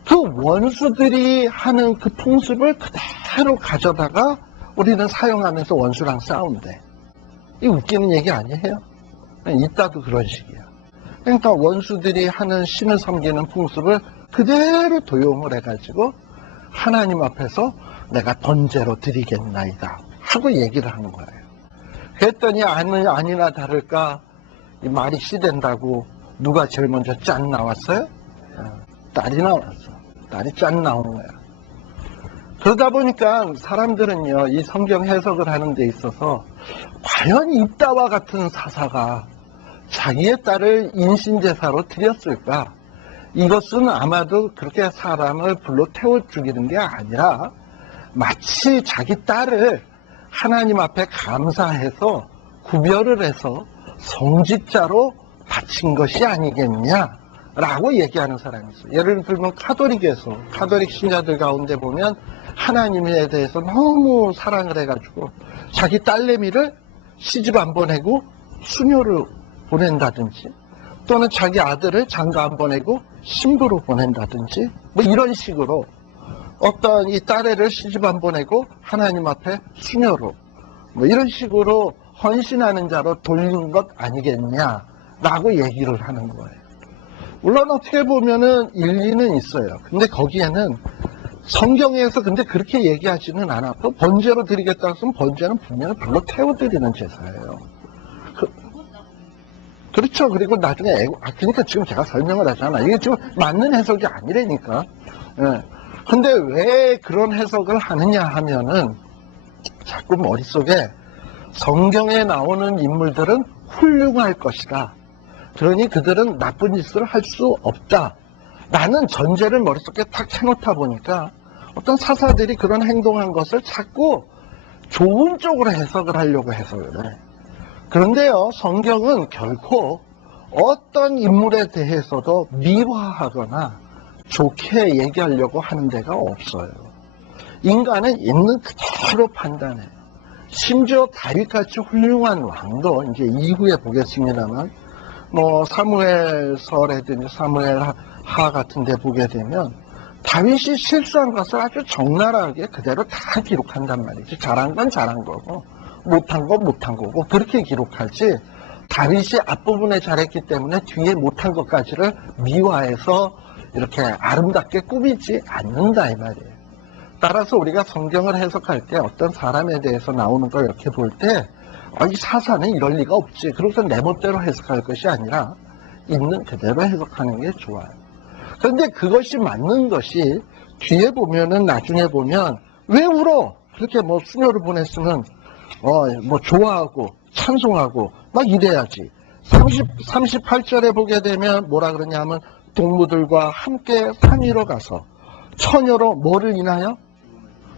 그 원수들이 하는 그 풍습을 그대로 가져다가 우리는 사용하면서 원수랑 싸운대. 이 웃기는 얘기 아니에요? 이따도 그런 식이야. 그러니까 원수들이 하는 신을 섬기는 풍습을 그대로 도용을 해가지고 하나님 앞에서 내가 번제로 드리겠나이다 하고 얘기를 하는 거예요. 그랬더니 아니나 다를까 이 말이 씨된다고 누가 제일 먼저 짠 나왔어요? 딸이 나왔어. 딸이 짠 나온 거야. 그러다 보니까 사람들은요, 이 성경 해석을 하는 데 있어서 과연 입다와 같은 사사가 자기의 딸을 인신제사로 드렸을까? 이것은 아마도 그렇게 사람을 불로 태워 죽이는 게 아니라 마치 자기 딸을 하나님 앞에 감사해서 구별을 해서 성직자로 바친 것이 아니겠냐라고 얘기하는 사람이 있어요. 예를 들면 카톨릭 신자들 가운데 보면 하나님에 대해서 너무 사랑을 해가지고 자기 딸내미를 시집 안 보내고 수녀를 보낸다든지 또는 자기 아들을 장가 안 보내고 신부로 보낸다든지 뭐 이런 식으로 어떤 이 딸애를 시집 안 보내고 하나님 앞에 수녀로 뭐 이런 식으로 헌신하는 자로 돌리는 것 아니겠냐라고 얘기를 하는 거예요. 물론 어떻게 보면은 일리는 있어요. 근데 거기에는 성경에서 근데 그렇게 얘기하지는 않았고 번제로 드리겠다고 했으면 번제는 분명히 불로 태워드리는 제사예요. 그렇죠. 그리고 나중에 그러니까 지금 제가 설명을 하잖아. 이게 지금 맞는 해석이 아니라니까. 근데 왜 그런 해석을 하느냐 하면은 자꾸 머릿속에 성경에 나오는 인물들은 훌륭할 것이다. 그러니 그들은 나쁜 짓을 할 수 없다. 라는 전제를 머릿속에 탁 해놓다 보니까 어떤 사사들이 그런 행동한 것을 자꾸 좋은 쪽으로 해석을 하려고 해서 그래. 그런데요, 성경은 결코 어떤 인물에 대해서도 미화하거나 좋게 얘기하려고 하는 데가 없어요. 인간은 있는 그대로 판단해요. 심지어 다윗같이 훌륭한 왕도 이제 이후에 보겠습니다만, 뭐 사무엘서라든지 사무엘하 같은 데 보게 되면 다윗이 실수한 것을 아주 적나라하게 그대로 다 기록한단 말이지. 잘한 건 잘한 거고 못한 건 못한 거고 그렇게 기록하지, 다윗이 앞부분에 잘했기 때문에 뒤에 못한 것까지를 미화해서 이렇게 아름답게 꾸미지 않는다 이 말이에요. 따라서 우리가 성경을 해석할 때 어떤 사람에 대해서 나오는 걸 이렇게 볼 때 이 사사는 이럴 리가 없지, 그래서 내 멋대로 해석할 것이 아니라 있는 그대로 해석하는 게 좋아요. 그런데 그것이 맞는 것이 뒤에 보면은, 나중에 보면 왜 울어? 그렇게 뭐 수녀를 보냈으면 뭐 좋아하고 찬송하고 막 이래야지. 38절에 보게 되면 뭐라 그러냐면, 동무들과 함께 산 위로 가서 처녀로 뭐를 인하여?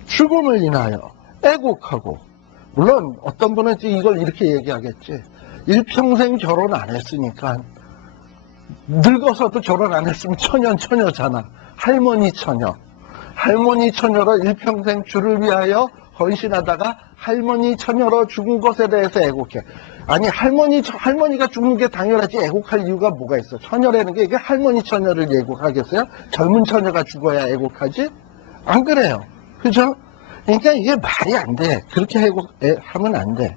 죽음을 인하여 애곡하고. 물론 어떤 분은 이걸 이렇게 얘기하겠지. 일평생 결혼 안 했으니까, 늙어서도 결혼 안 했으면 처녀잖아. 할머니 처녀로 일평생 주를 위하여 헌신하다가 할머니 처녀로 죽은 것에 대해서 애곡해. 아니, 할머니가 죽는 게 당연하지 애곡할 이유가 뭐가 있어? 처녀라는 게 이게 할머니 처녀를 애곡하겠어요? 젊은 처녀가 죽어야 애곡하지? 안 그래요. 그죠? 그러니까 이게 말이 안 돼. 그렇게 하면 안 돼.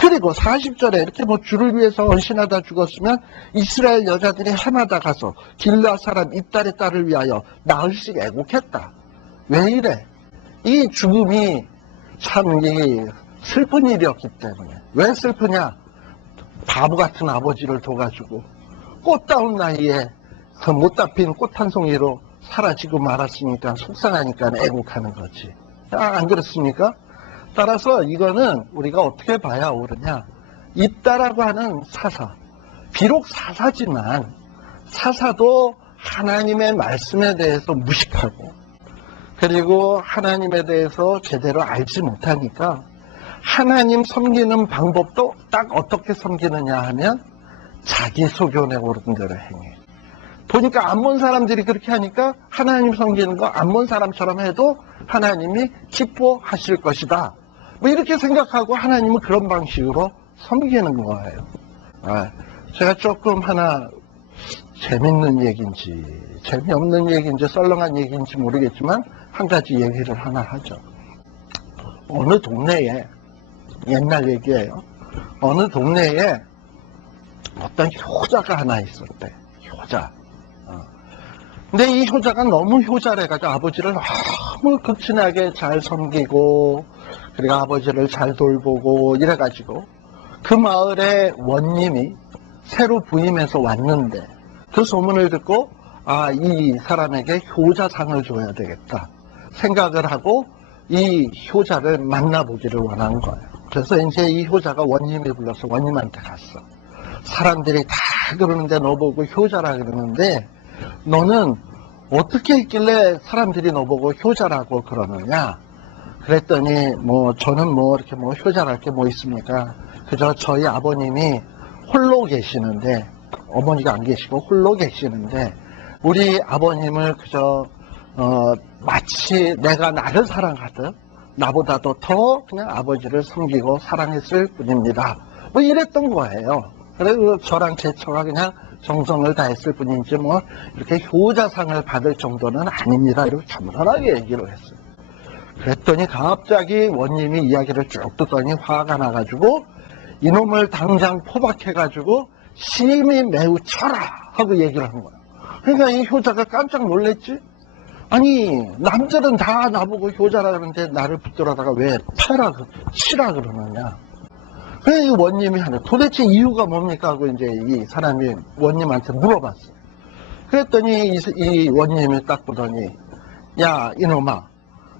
그리고 40절에 이렇게 뭐 주를 위해서 헌신하다 죽었으면 이스라엘 여자들이 해마다 가서 길르앗 사람 입달의 딸을 위하여 나흘씩 애곡했다. 왜 이래? 이 죽음이 참 슬픈 일이었기 때문에. 왜 슬프냐? 바보 같은 아버지를 둬가지고 꽃다운 나이에 그 못다 핀 꽃 한 송이로 사라지고 말았으니까 속상하니까 애곡하는 거지. 안 그렇습니까? 따라서 이거는 우리가 어떻게 봐야 옳으냐? 입다라고 하는 사사, 비록 사사지만 사사도 하나님의 말씀에 대해서 무식하고, 그리고 하나님에 대해서 제대로 알지 못하니까 하나님 섬기는 방법도 딱 어떻게 섬기느냐 하면 자기 소견에 오른 대로 행해. 보니까 암몬 사람들이 그렇게 하니까 하나님 섬기는 거 암몬 사람처럼 해도 하나님이 기뻐하실 것이다. 뭐 이렇게 생각하고 하나님은 그런 방식으로 섬기는 거예요. 제가 조금 하나 재밌는 얘기인지 재미없는 얘기인지 썰렁한 얘기인지 모르겠지만 한 가지 얘기를 하나 하죠. 어느 동네에, 옛날 얘기예요. 어느 동네에 어떤 효자가 하나 있었대. 효자. 근데 이 효자가 너무 효자래가지고 아버지를 너무 극진하게 잘 섬기고, 그리고 아버지를 잘 돌보고 이래가지고 그 마을에 원님이 새로 부임해서 왔는데 그 소문을 듣고 이 사람에게 효자상을 줘야 되겠다 생각을 하고 이 효자를 만나보기를 원한 거예요. 그래서 이제 이 효자가 원님이 불러서 원님한테 갔어. 사람들이 다 그러는데 너 보고 효자라 그러는데 너는 어떻게 했길래 사람들이 너 보고 효자라고 그러느냐? 그랬더니 저는 이렇게 효자랄 게 뭐 있습니까? 그저 저희 아버님이 홀로 계시는데, 어머니가 안 계시고 홀로 계시는데 우리 아버님을 그저 마치 내가 나를 사랑하듯 나보다도 더 그냥 아버지를 섬기고 사랑했을 뿐입니다. 이랬던 거예요. 그래서 저랑 제 처가 그냥 정성을 다했을 뿐이지 이렇게 효자상을 받을 정도는 아닙니다. 이렇게 겸손하게 얘기를 했어요. 그랬더니 갑자기 원님이 이야기를 쭉 듣더니 화가 나가지고 이놈을 당장 포박해가지고 심히 매우 쳐라 하고 얘기를 한 거야. 그러니까 이 효자가 깜짝 놀랬지. 아니 남들은 다 나보고 효자라 그러는데 나를 붙들어다가 왜 치라 그러느냐. 그래서 이 원님이 하는 도대체 이유가 뭡니까 하고 이제 이 사람이 원님한테 물어봤어. 그랬더니 이 원님이 딱 보더니, 야 이놈아,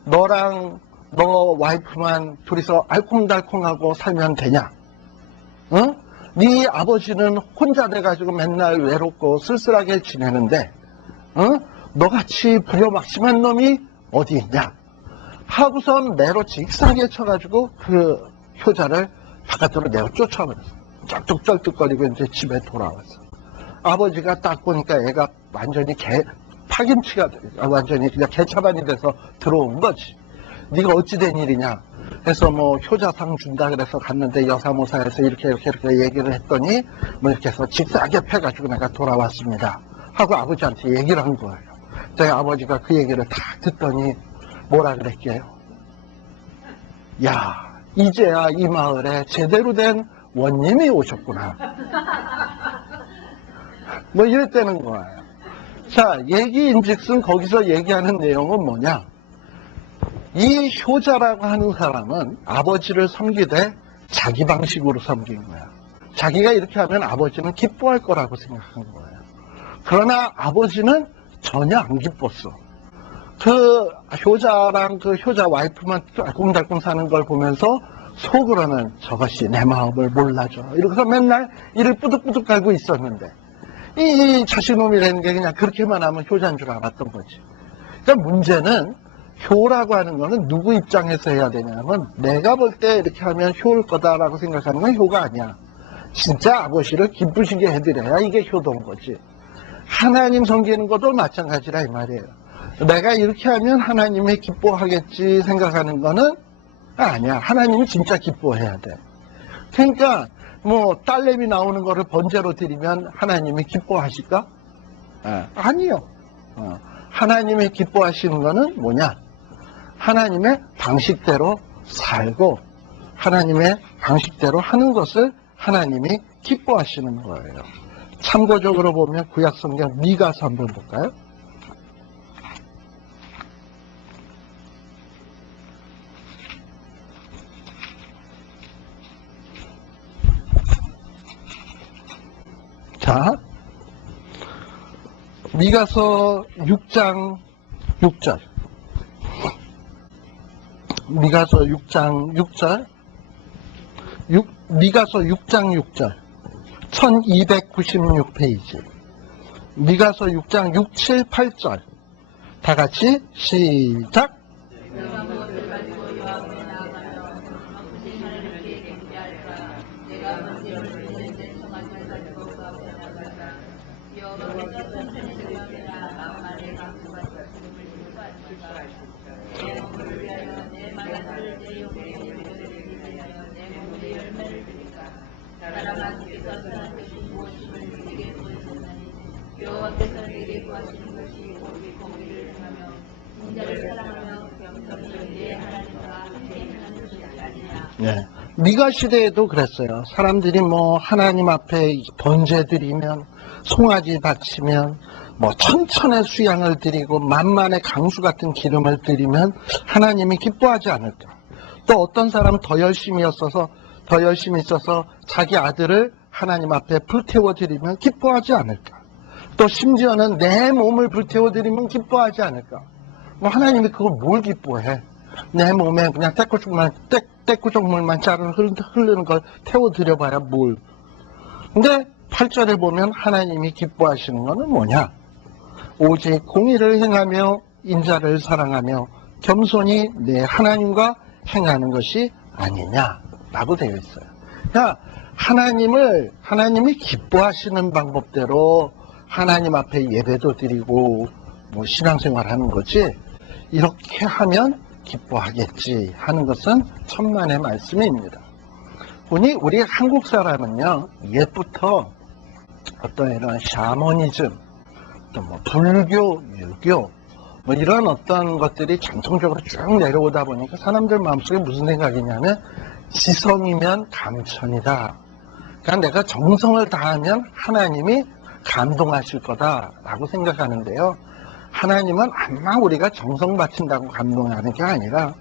너랑 너 와이프만 둘이서 알콩달콩하고 살면 되냐? 응? 네 아버지는 혼자 돼가지고 맨날 외롭고 쓸쓸하게 지내는데, 응? 너같이 부려막심한 놈이 어디 있냐? 하고선 매로 직사게 쳐가지고 그 효자를 바깥으로 내어 쫓아버렸어. 쩔뚝쩔뚝거리고 이제 집에 돌아왔어. 아버지가 딱 보니까 애가 완전히 파김치가 완전히 그냥 개차반이 돼서 들어온 거지. 네가 어찌 된 일이냐. 해서 뭐 효자상 준다 그래서 갔는데 여사모사에서 이렇게 얘기를 했더니 뭐 이렇게 해서 직사게 패가지고 내가 돌아왔습니다. 하고 아버지한테 얘기를 한 거예요. 저희 아버지가 그 얘기를 딱 듣더니 뭐라 그랬게요? 야, 이제야 이 마을에 제대로 된 원님이 오셨구나. 뭐 이랬다는 거예요. 자, 얘기인즉슨 거기서 얘기하는 내용은 뭐냐? 이 효자라고 하는 사람은 아버지를 섬기되 자기 방식으로 섬긴 거야. 자기가 이렇게 하면 아버지는 기뻐할 거라고 생각한 거예요. 그러나 아버지는 전혀 안 기뻤어. 그 효자랑 그 효자 와이프만 알콩달콩 사는 걸 보면서 속으로는 저것이 내 마음을 몰라줘. 이러고서 맨날 이를 뿌득뿌득 갈고 있었는데 이 자식놈이라는 게 그냥 그렇게만 하면 효자인 줄 알았던 거지. 그러니까 문제는 효라고 하는 거는 누구 입장에서 해야 되냐면 내가 볼 때 이렇게 하면 효일 거다라고 생각하는 건 효가 아니야. 진짜 아버지를 기쁘시게 해드려야 이게 효도인 거지. 하나님 섬기는 것도 마찬가지라 이 말이에요. 내가 이렇게 하면 하나님이 기뻐하겠지 생각하는 거는 아니야. 하나님이 진짜 기뻐해야 돼. 그러니까 뭐 딸내미 나오는 거를 번제로 드리면 하나님이 기뻐하실까? 아니요. 하나님이 기뻐하시는 거는 뭐냐? 하나님의 방식대로 살고 하나님의 방식대로 하는 것을 하나님이 기뻐하시는 거예요. 참고적으로 보면 구약성경 미가서 한번 볼까요? 자, 미가서 6장 6절. 미가서 6장 6절. 미가서 6장 6절. 1296페이지. 미가서 6장 6, 7, 8절. 다 같이 시작. 네. 미가 시대에도 그랬어요. 사람들이 뭐 하나님 앞에 번제 드리면 송아지 바치면 뭐 천천의 수양을 드리고 만만의 강수 같은 기름을 드리면 하나님이 기뻐하지 않을까. 또 어떤 사람은 더 열심히 있어서 자기 아들을 하나님 앞에 불태워 드리면 기뻐하지 않을까. 또 심지어는 내 몸을 불태워 드리면 기뻐하지 않을까. 뭐 하나님이 그걸 뭘 기뻐해. 내 몸에 그냥 떼꾸정물만 자를 흐르는 걸 태워 드려봐야 뭘. 근데 8절에 보면 하나님이 기뻐하시는 것은 뭐냐? 오직 공의를 행하며 인자를 사랑하며 겸손히 내 하나님과 행하는 것이 아니냐라고 되어 있어요. 그러니까 하나님이 기뻐하시는 방법대로 하나님 앞에 예배도 드리고 뭐 신앙생활 하는 거지, 이렇게 하면 기뻐하겠지 하는 것은 천만의 말씀입니다. 보니 우리 한국 사람은요, 옛부터 어떤 이런 샤머니즘, 또 뭐 불교, 유교, 뭐 이런 어떤 것들이 전통적으로 쭉 내려오다 보니까 사람들 마음속에 무슨 생각이냐면 지성이면 감천이다. 그러니까 내가 정성을 다하면 하나님이 감동하실 거다라고 생각하는데요. 하나님은 아마 우리가 정성 바친다고 감동하는 게 아니라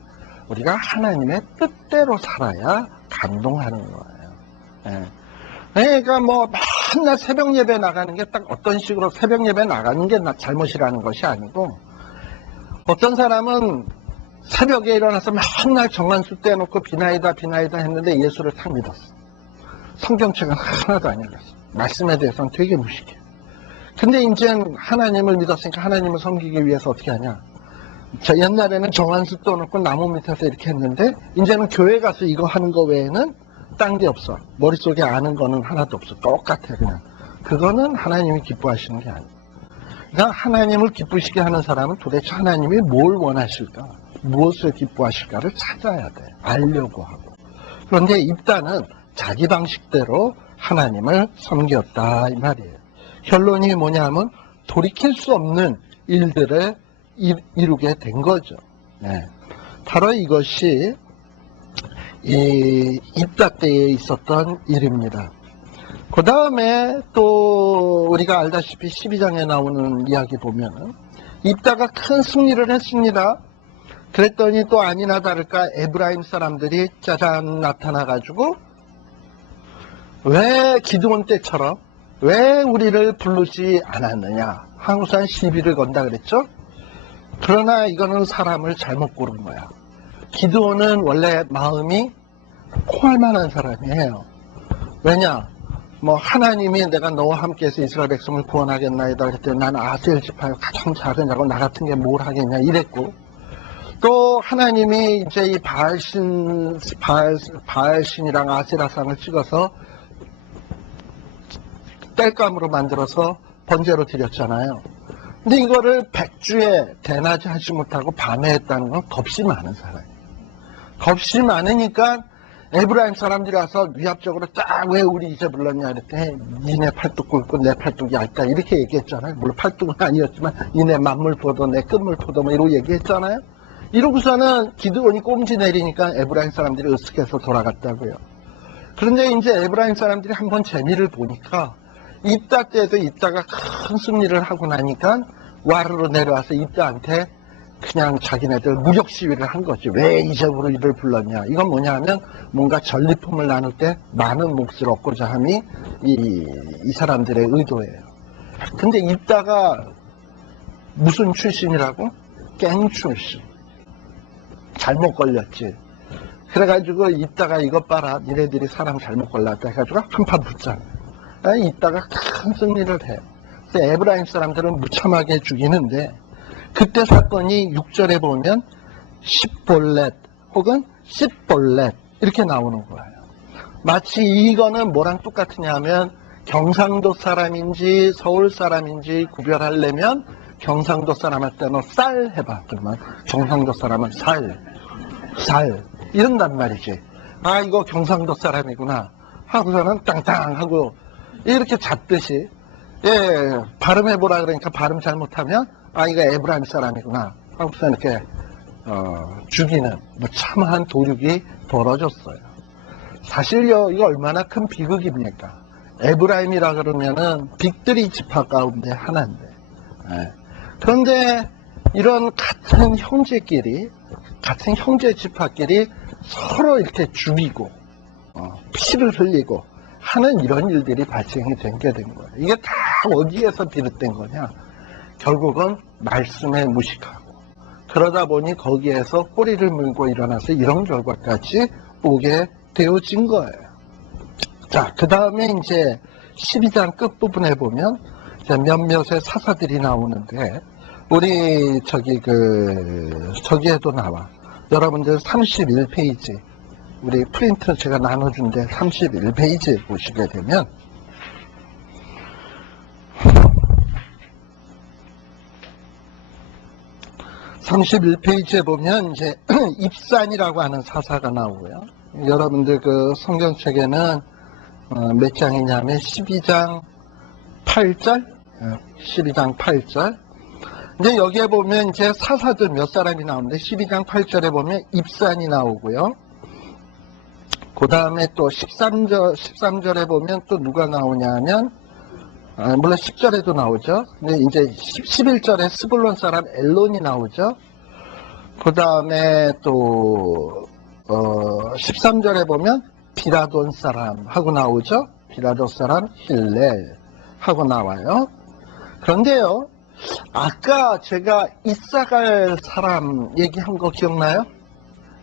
우리가 하나님의 뜻대로 살아야 감동하는 거예요. 예. 그러니까 뭐 맨날 새벽 예배 나가는 게 딱 어떤 식으로 새벽 예배 나가는 게 잘못이라는 것이 아니고, 어떤 사람은 새벽에 일어나서 맨날 정한수 떼놓고 비나이다 했는데 예수를 탁 믿었어. 성경책은 하나도 안 읽었어. 말씀에 대해서는 되게 무식해. 근데 이제 하나님을 믿었으니까 하나님을 섬기기 위해서 어떻게 하냐? 자, 옛날에는 정한수 떠놓고 나무 밑에서 이렇게 했는데, 이제는 교회 가서 이거 하는 거 외에는 딴 게 없어. 머릿속에 아는 거는 하나도 없어. 똑같아, 그냥. 그거는 하나님이 기뻐하시는 게 아니에요. 그러니까 하나님을 기쁘시게 하는 사람은 도대체 하나님이 뭘 원하실까? 무엇을 기뻐하실까를 찾아야 돼. 알려고 하고. 그런데 입다는 자기 방식대로 하나님을 섬겼다, 이 말이에요. 결론이 뭐냐면 돌이킬 수 없는 일들을 이루게 된 거죠. 네. 바로 이것이 이 입다 때에 있었던 일입니다. 그 다음에 또 우리가 알다시피 12장에 나오는 이야기 보면은 입다가 큰 승리를 했습니다. 그랬더니 또 아니나 다를까 에브라임 사람들이 짜잔 나타나가지고 왜 기드온 때처럼 왜 우리를 부르지 않았느냐, 항우산 시비를 건다 그랬죠. 그러나 이거는 사람을 잘못 고른 거야. 기드온은 원래 마음이 포할 만한 사람이에요. 왜냐, 뭐 하나님이 내가 너와 함께해서 이스라엘 백성을 구원하겠나이다 그랬더니 나는 아셀 지파에 가장 작으냐고 나 같은 게 뭘 하겠냐 이랬고, 또 하나님이 이제 이 바알신이랑 아세라상을 찍어서 땔감으로 만들어서 번제로 드렸잖아요. 근데 이거를 100주에 대낮에 하지 못하고 밤에 했다는 건 겁이 많은 사람이에요. 겁이 많으니까 에브라임 사람들이 와서 위압적으로 딱 왜 우리 이제 불렀냐 그랬더니 니네 팔뚝 굵고 내 팔뚝이 얇다 이렇게 얘기했잖아요. 물론 팔뚝은 아니었지만 니네 만물포도 내 끝물포도 뭐 이러고 얘기했잖아요. 이러고서는 기드온이 꼼지 내리니까 에브라임 사람들이 으쓱해서 돌아갔다고요. 그런데 이제 에브라임 사람들이 한번 재미를 보니까 입다 때도 입다가 큰 승리를 하고 나니까 와르르 내려와서 입다한테 그냥 자기네들 무력 시위를 한 거지. 왜 이제 우리를 불렀냐. 이건 뭐냐면 뭔가 전리품을 나눌 때 많은 몫을 얻고자 함이 이 사람들의 의도예요. 근데 입다가 무슨 출신이라고? 갱 출신. 잘못 걸렸지. 그래가지고 입다가 이것 봐라. 니네들이 사람 잘못 걸렸다 해가지고 한판 붙잖아요. 입다가 큰 승리를 해요. 그래서 에브라임 사람들은 무참하게 죽이는데, 그때 사건이 6절에 보면 십볼렛 혹은 십볼렛 이렇게 나오는 거예요. 마치 이거는 뭐랑 똑같으냐 하면 경상도 사람인지 서울 사람인지 구별하려면 경상도 사람 할 때는 쌀 해봐. 그러면 경상도 사람은 쌀 이런단 말이지. 아, 이거 경상도 사람이구나 하고서는 땅땅 하고 이렇게 잡듯이, 예, 발음해보라 그러니까 발음 잘못하면 아, 이거 에브라임 사람이구나 하고서 이렇게 죽이는 무참한 도륙이 벌어졌어요. 사실요, 이거 얼마나 큰 비극입니까? 에브라임이라 그러면은 빅들이 지파 가운데 하나인데, 예. 그런데 이런 같은 형제끼리, 같은 형제 지파끼리 서로 이렇게 죽이고 피를 흘리고 하는 이런 일들이 발생이 된 거예요. 이게 다 어디에서 비롯된 거냐? 결국은 말씀에 무식하고, 그러다 보니 거기에서 꼬리를 물고 일어나서 이런 결과까지 오게 되어진 거예요. 자, 그 다음에 이제 12장 끝부분에 보면 이제 몇몇의 사사들이 나오는데, 우리 저기에도 나와. 여러분들 31페이지, 우리 프린트 제가 나눠준데 31페이지에 보시게 되면, (31페이지에) 보면 이제 입산이라고 하는 사사가 나오고요. 여러분들 그 성경책에는 몇 장이냐면 12장 8절, 12장 8절. 근데 여기에 보면 이제 사사들 몇 사람이 나오는데 12장 8절에 보면 입산이 나오고요. 그 다음에 또 13절에 보면 또 누가 나오냐면, 물론 10절에도 나오죠. 근데 이제 11절에 스불론 사람 엘론이 나오죠. 그 다음에 또 13절에 보면 비라돈 사람 하고 나오죠. 비라돈 사람 힐렐 하고 나와요. 그런데요, 아까 제가 이사갈 사람 얘기한 거 기억나요?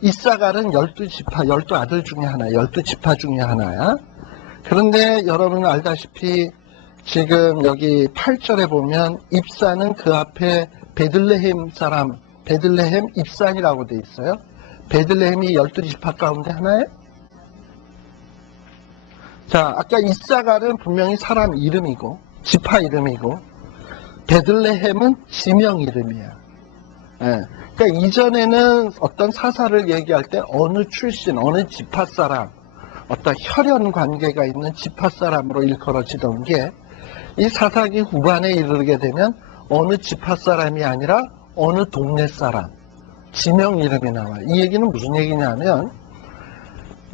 이사갈은 12지파, 12아들 중에 하나, 12지파 중에 하나야. 그런데 여러분 알다시피 지금 여기 8절에 보면 입사는 그 앞에 베들레헴 사람 베들레헴 입산이라고 돼 있어요. 베들레헴이 12지파 가운데 하나예요? 자, 아까 이사갈은 분명히 사람 이름이고 지파 이름이고 베들레헴은 지명 이름이야. 예. 그러니까 이전에는 어떤 사사를 얘기할 때 어느 출신, 어느 지파 사람, 어떤 혈연 관계가 있는 지파 사람으로 일컬어지던 게 이 사사기 후반에 이르게 되면 어느 지파 사람이 아니라 어느 동네 사람, 지명 이름이 나와요. 이 얘기는 무슨 얘기냐면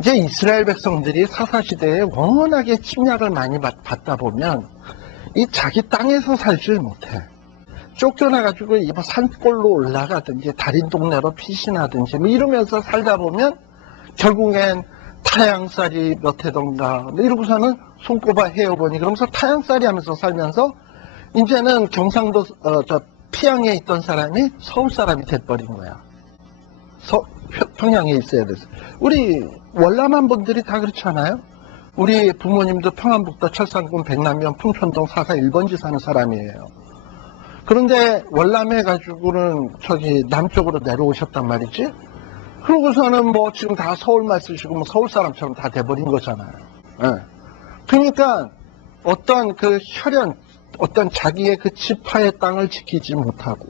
이제 이스라엘 백성들이 사사시대에 워낙에 침략을 많이 받다 보면 이 자기 땅에서 살질 못해. 쫓겨나가지고 이 산골로 올라가든지 다린 동네로 피신하든지 뭐 이러면서 살다 보면 결국엔 타양살이 몇 해던가 뭐 이러고서는 손꼽아 헤어보니 그러면서 타양살이 하면서 살면서 이제는 경상도 피양에 있던 사람이 서울 사람이 돼버린 거야. 평양에 있어야 돼서. 우리 월남한 분들이 다 그렇잖아요. 우리 부모님도 평안북도 철산군 백남면 풍천동 사사 1번지 사는 사람이에요. 그런데 월남해 가지고는 저기 남쪽으로 내려오셨단 말이지. 그러고서는 뭐 지금 다 서울말 쓰시고 뭐 서울 사람처럼 다 돼버린 거잖아요. 예. 그러니까 어떤 그 혈연, 어떤 자기의 그 지파의 땅을 지키지 못하고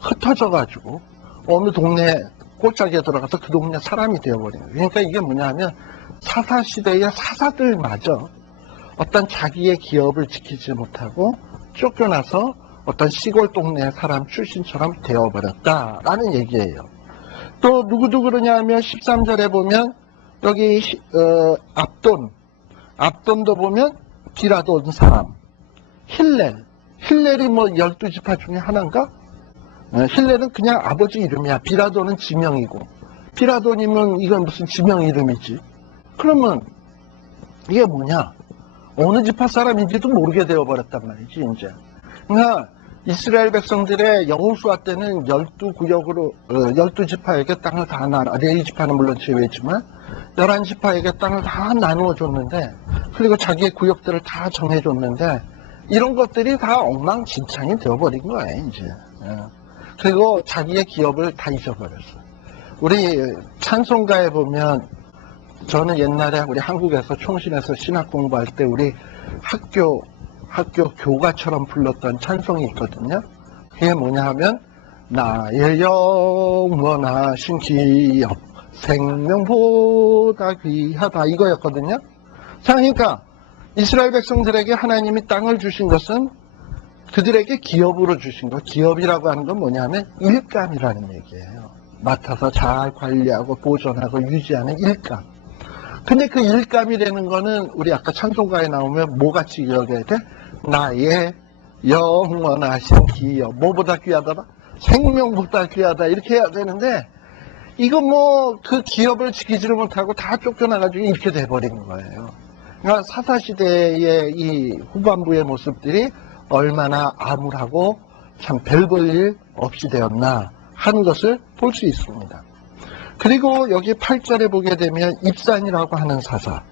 흩어져 가지고 어느 동네 골짜기에 들어가서 그 동네 사람이 되어버린 거예요. 그러니까 이게 뭐냐면 사사시대의 사사들마저 어떤 자기의 기업을 지키지 못하고 쫓겨나서 어떤 시골 동네 사람 출신처럼 되어버렸다라는 얘기예요. 또 누구도 그러냐면 13절에 보면 여기 압돈도 보면 비라돈 사람, 힐렐이 뭐 12지파 중에 하나인가? 힐렐은 그냥 아버지 이름이야. 비라돈은 지명이고. 비라돈이면 이건 무슨 지명 이름이지. 그러면 이게 뭐냐? 어느 지파 사람인지도 모르게 되어버렸단 말이지 이제. 그러니까 이스라엘 백성들의 여호수아 때는 12구역으로 12지파에게 땅을 다 레위 지파는 물론 제외지만 11지파에게 땅을 다 나누어 줬는데 그리고 자기의 구역들을 다 정해 줬는데 이런 것들이 다 엉망진창이 되어버린 거예요 이제. 그리고 자기의 기업을 다 잊어버렸어요. 우리 찬송가에 보면 저는 옛날에 우리 한국에서 총신에서 신학 공부할 때 우리 학교 교가처럼 불렀던 찬송이 있거든요. 그게 뭐냐 하면 나의 영원하신 기업 생명보다 귀하다 이거였거든요. 자, 그러니까 이스라엘 백성들에게 하나님이 땅을 주신 것은 그들에게 기업으로 주신 것. 기업이라고 하는 건 뭐냐면 일감이라는 얘기예요. 맡아서 잘 관리하고 보존하고 유지하는 일감. 근데 그 일감이라는 거는 우리 아까 찬송가에 나오면 뭐같이 기억해야 돼? 나의 영원하신 기업. 뭐보다 귀하더라? 생명보다 귀하다. 이렇게 해야 되는데 이거 뭐 그 기업을 지키지를 못하고 다 쫓겨나가지고 이렇게 돼버린 거예요. 그러니까 사사시대의 이 후반부의 모습들이 얼마나 암울하고 참 별 볼 일 없이 되었나 하는 것을 볼 수 있습니다. 그리고 여기 8절에 보게 되면 입산이라고 하는 사사.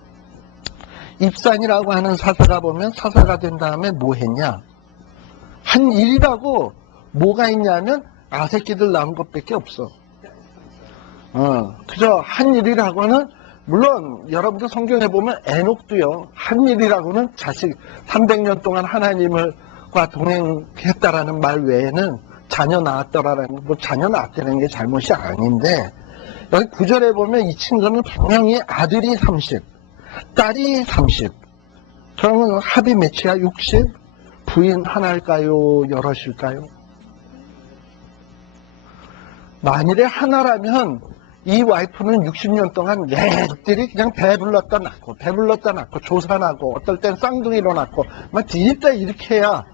입산이라고 하는 사사가 보면 사사가 된 다음에 뭐 했냐? 한 일이라고 뭐가 있냐면 아새끼들 낳은 것밖에 없어. 그저 한 일이라고는 물론 여러분들 성경에 보면 에녹도요. 한 일이라고는 자식 300년 동안 하나님과 동행했다라는 말 외에는 자녀 낳았다라는 뭐 자녀 낳았다는 게 잘못이 아닌데 여기 9절에 보면 이 친구는 분명히 아들이 30, 딸이 30. 그러면 합이 몇이야? 60? 부인 하나일까요? 여럿일까요? 만일에 하나라면 이 와이프는 60년 동안 애들이 그냥 배불렀다 낳고 조산하고 어떨 땐 쌍둥이로 낳고 막 뒤집다 이렇게 해야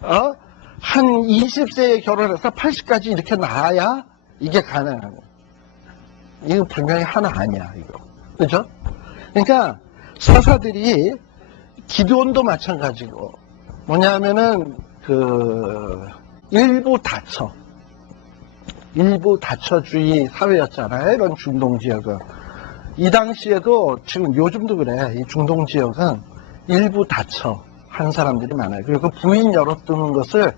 한 20세에 결혼해서 80까지 이렇게 낳아야 이게 가능한 거야. 이거 분명히 하나 아니야 이거. 그죠? 그러니까 사사들이 기드온도 마찬가지고 뭐냐면은 일부 다처주의 사회였잖아요. 이런 중동 지역은. 이 당시에도 지금 요즘도 그래. 이 중동 지역은 일부 다처 한 사람들이 많아요. 그리고 부인 열어두는 것을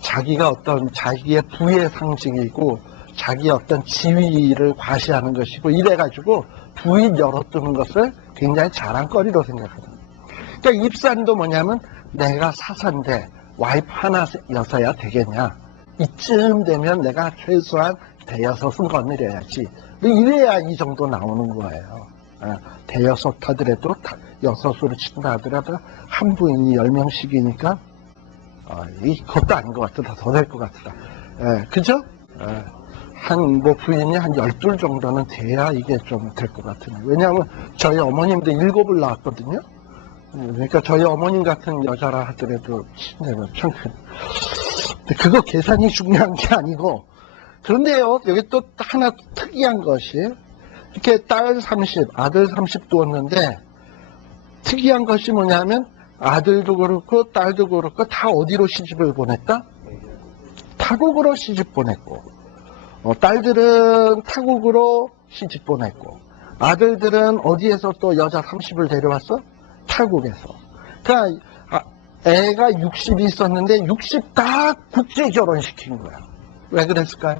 자기가 어떤 자기의 부의 상징이고 자기의 어떤 지위를 과시하는 것이고 이래가지고 부인 열어두는 것을 굉장히 자랑거리로 생각합니다. 그러니까 입산도 뭐냐면 내가 사사인데 와이프 하나여서야 되겠냐. 이쯤 되면 내가 최소한 대여섯은 거느려야지. 이래야 이 정도 나오는 거예요. 대여섯 하더라도 여섯으로 친다 하더라도 한 부인이 10명씩이니까 그것도 아닌 것 같다. 더 될 것 같다. 그죠? 뭐 부인이 한 12 정도는 돼야 이게 좀 될 것 같으네요. 왜냐하면 저희 어머님도 7을 낳았거든요. 그러니까 저희 어머님 같은 여자라 하더라도 참 그거 계산이 중요한 게 아니고. 그런데요, 여기 또 하나 특이한 것이 이렇게 딸 30, 아들 30 두었는데 특이한 것이 뭐냐면 아들도 그렇고 딸도 그렇고 다 어디로 시집을 보냈다? 타국으로 시집 보냈고, 딸들은 타국으로 시집 보냈고, 아들들은 어디에서 또 여자 30을 데려왔어? 타국에서. 그러니까 애가 60이 있었는데 60 다 국제 결혼시킨 거야. 왜 그랬을까요?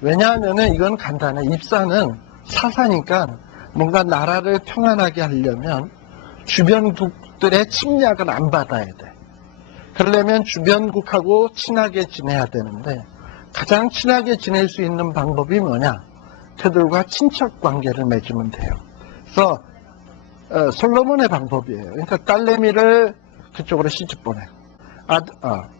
왜냐하면 이건 간단해. 입사는 사사니까 뭔가 나라를 평안하게 하려면 주변국들의 침략을 안 받아야 돼. 그러려면 주변국하고 친하게 지내야 되는데 가장 친하게 지낼 수 있는 방법이 뭐냐? 그들과 친척 관계를 맺으면 돼요. 그래서 솔로몬의 방법이에요. 그러니까 딸내미를 그쪽으로 시집 보내고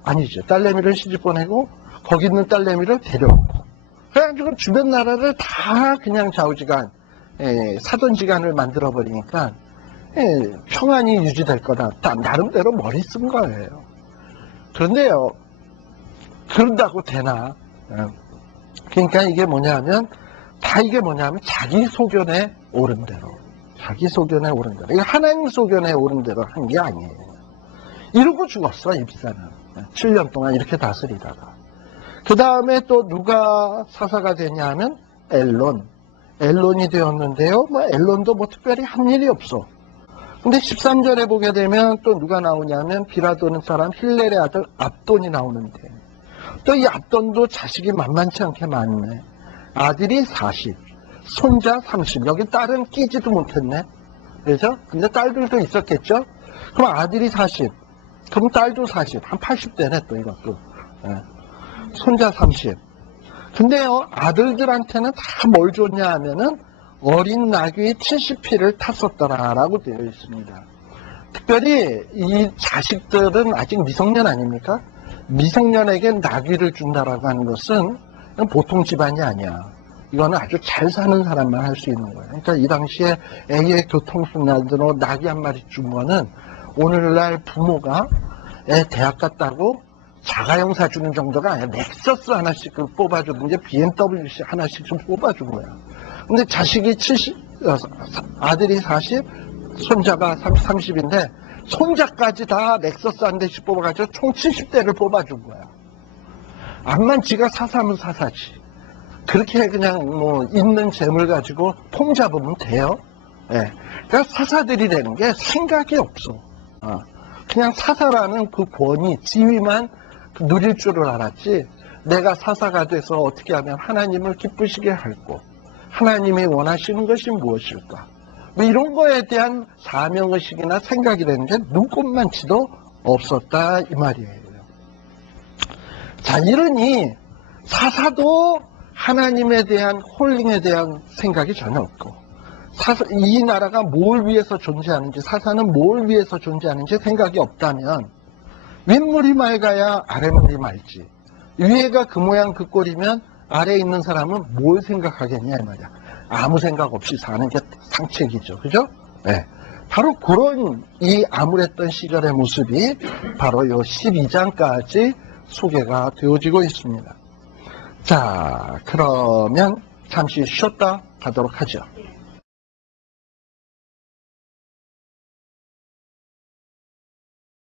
아니죠. 딸내미를 시집 보내고 거기 있는 딸내미를 데려오고 그래가지고 주변 나라를 다 그냥 좌우지간 사돈지간을 만들어버리니까 평안이 유지될 거다. 나름대로 머리 쓴 거예요. 그런데요, 그런다고 되나? 그러니까 이게 뭐냐면 다 이게 뭐냐면 자기 소견에 오른 대로, 자기 소견에 오른 대로, 이게 하나님 소견에 오른 대로 한 게 아니에요. 이러고 죽었어. 입사는 7년 동안 이렇게 다스리다가. 그 다음에 또 누가 사사가 되냐 하면 엘론이 되었는데요. 뭐 엘론도 뭐 특별히 한 일이 없어. 근데 13절에 보게 되면 또 누가 나오냐면 비라도는 사람 힐렐의 아들 압돈이 나오는데, 또 이 압돈도 자식이 만만치 않게 많네. 아들이 40, 손자 30. 여기 딸은 끼지도 못했네. 그죠? 근데 딸들도 있었겠죠? 그럼 아들이 40, 그럼 딸도 40, 한 80대네 또 이것도. 손자 30. 근데요, 아들들한테는 다 뭘 줬냐 하면은 어린 나귀 70피를 탔었더라라고 되어 있습니다. 특별히 이 자식들은 아직 미성년 아닙니까? 미성년에게 나귀를 준다라고 하는 것은 보통 집안이 아니야. 이거는 아주 잘 사는 사람만 할 수 있는 거예요. 그러니까 이 당시에 애의 교통수단으로 나귀 한 마리 준 거는 오늘날 부모가 애 대학 갔다고 자가용 사주는 정도가 아니라 넥서스 하나씩 뽑아주든지 BMW 하나씩 좀 뽑아준 거야. 근데 자식이 70, 아들이 40, 손자가 30인데 손자까지 다 넥서스 한 대씩 뽑아가지고 총 70대를 뽑아준 거야. 암만 지가 사사면 사사지. 그렇게 그냥 뭐 있는 재물 가지고 폼 잡으면 돼요. 예. 그러니까 사사들이라는 게 생각이 없어. 그냥 사사라는 그 권위, 지위만 누릴 줄을 알았지, 내가 사사가 돼서 어떻게 하면 하나님을 기쁘시게 할고 하나님이 원하시는 것이 무엇일까, 뭐 이런 거에 대한 사명의식이나 생각이라는 게 눈꼽만치도 없었다 이 말이에요. 자, 이러니 사사도 하나님에 대한 홀링에 대한 생각이 전혀 없고, 이 나라가 뭘 위해서 존재하는지, 사사는 뭘 위해서 존재하는지 생각이 없다면 윗물이 맑아야 아랫물이 맑지. 위에가 그 모양 그 꼴이면 아래에 있는 사람은 뭘 생각하겠냐 이 말이야. 아무 생각 없이 사는 게 상책이죠. 그죠? 네. 바로 그런 이 암울했던 시절의 모습이 바로 요 12장까지 소개가 되어지고 있습니다. 자, 그러면 잠시 쉬었다 가도록 하죠.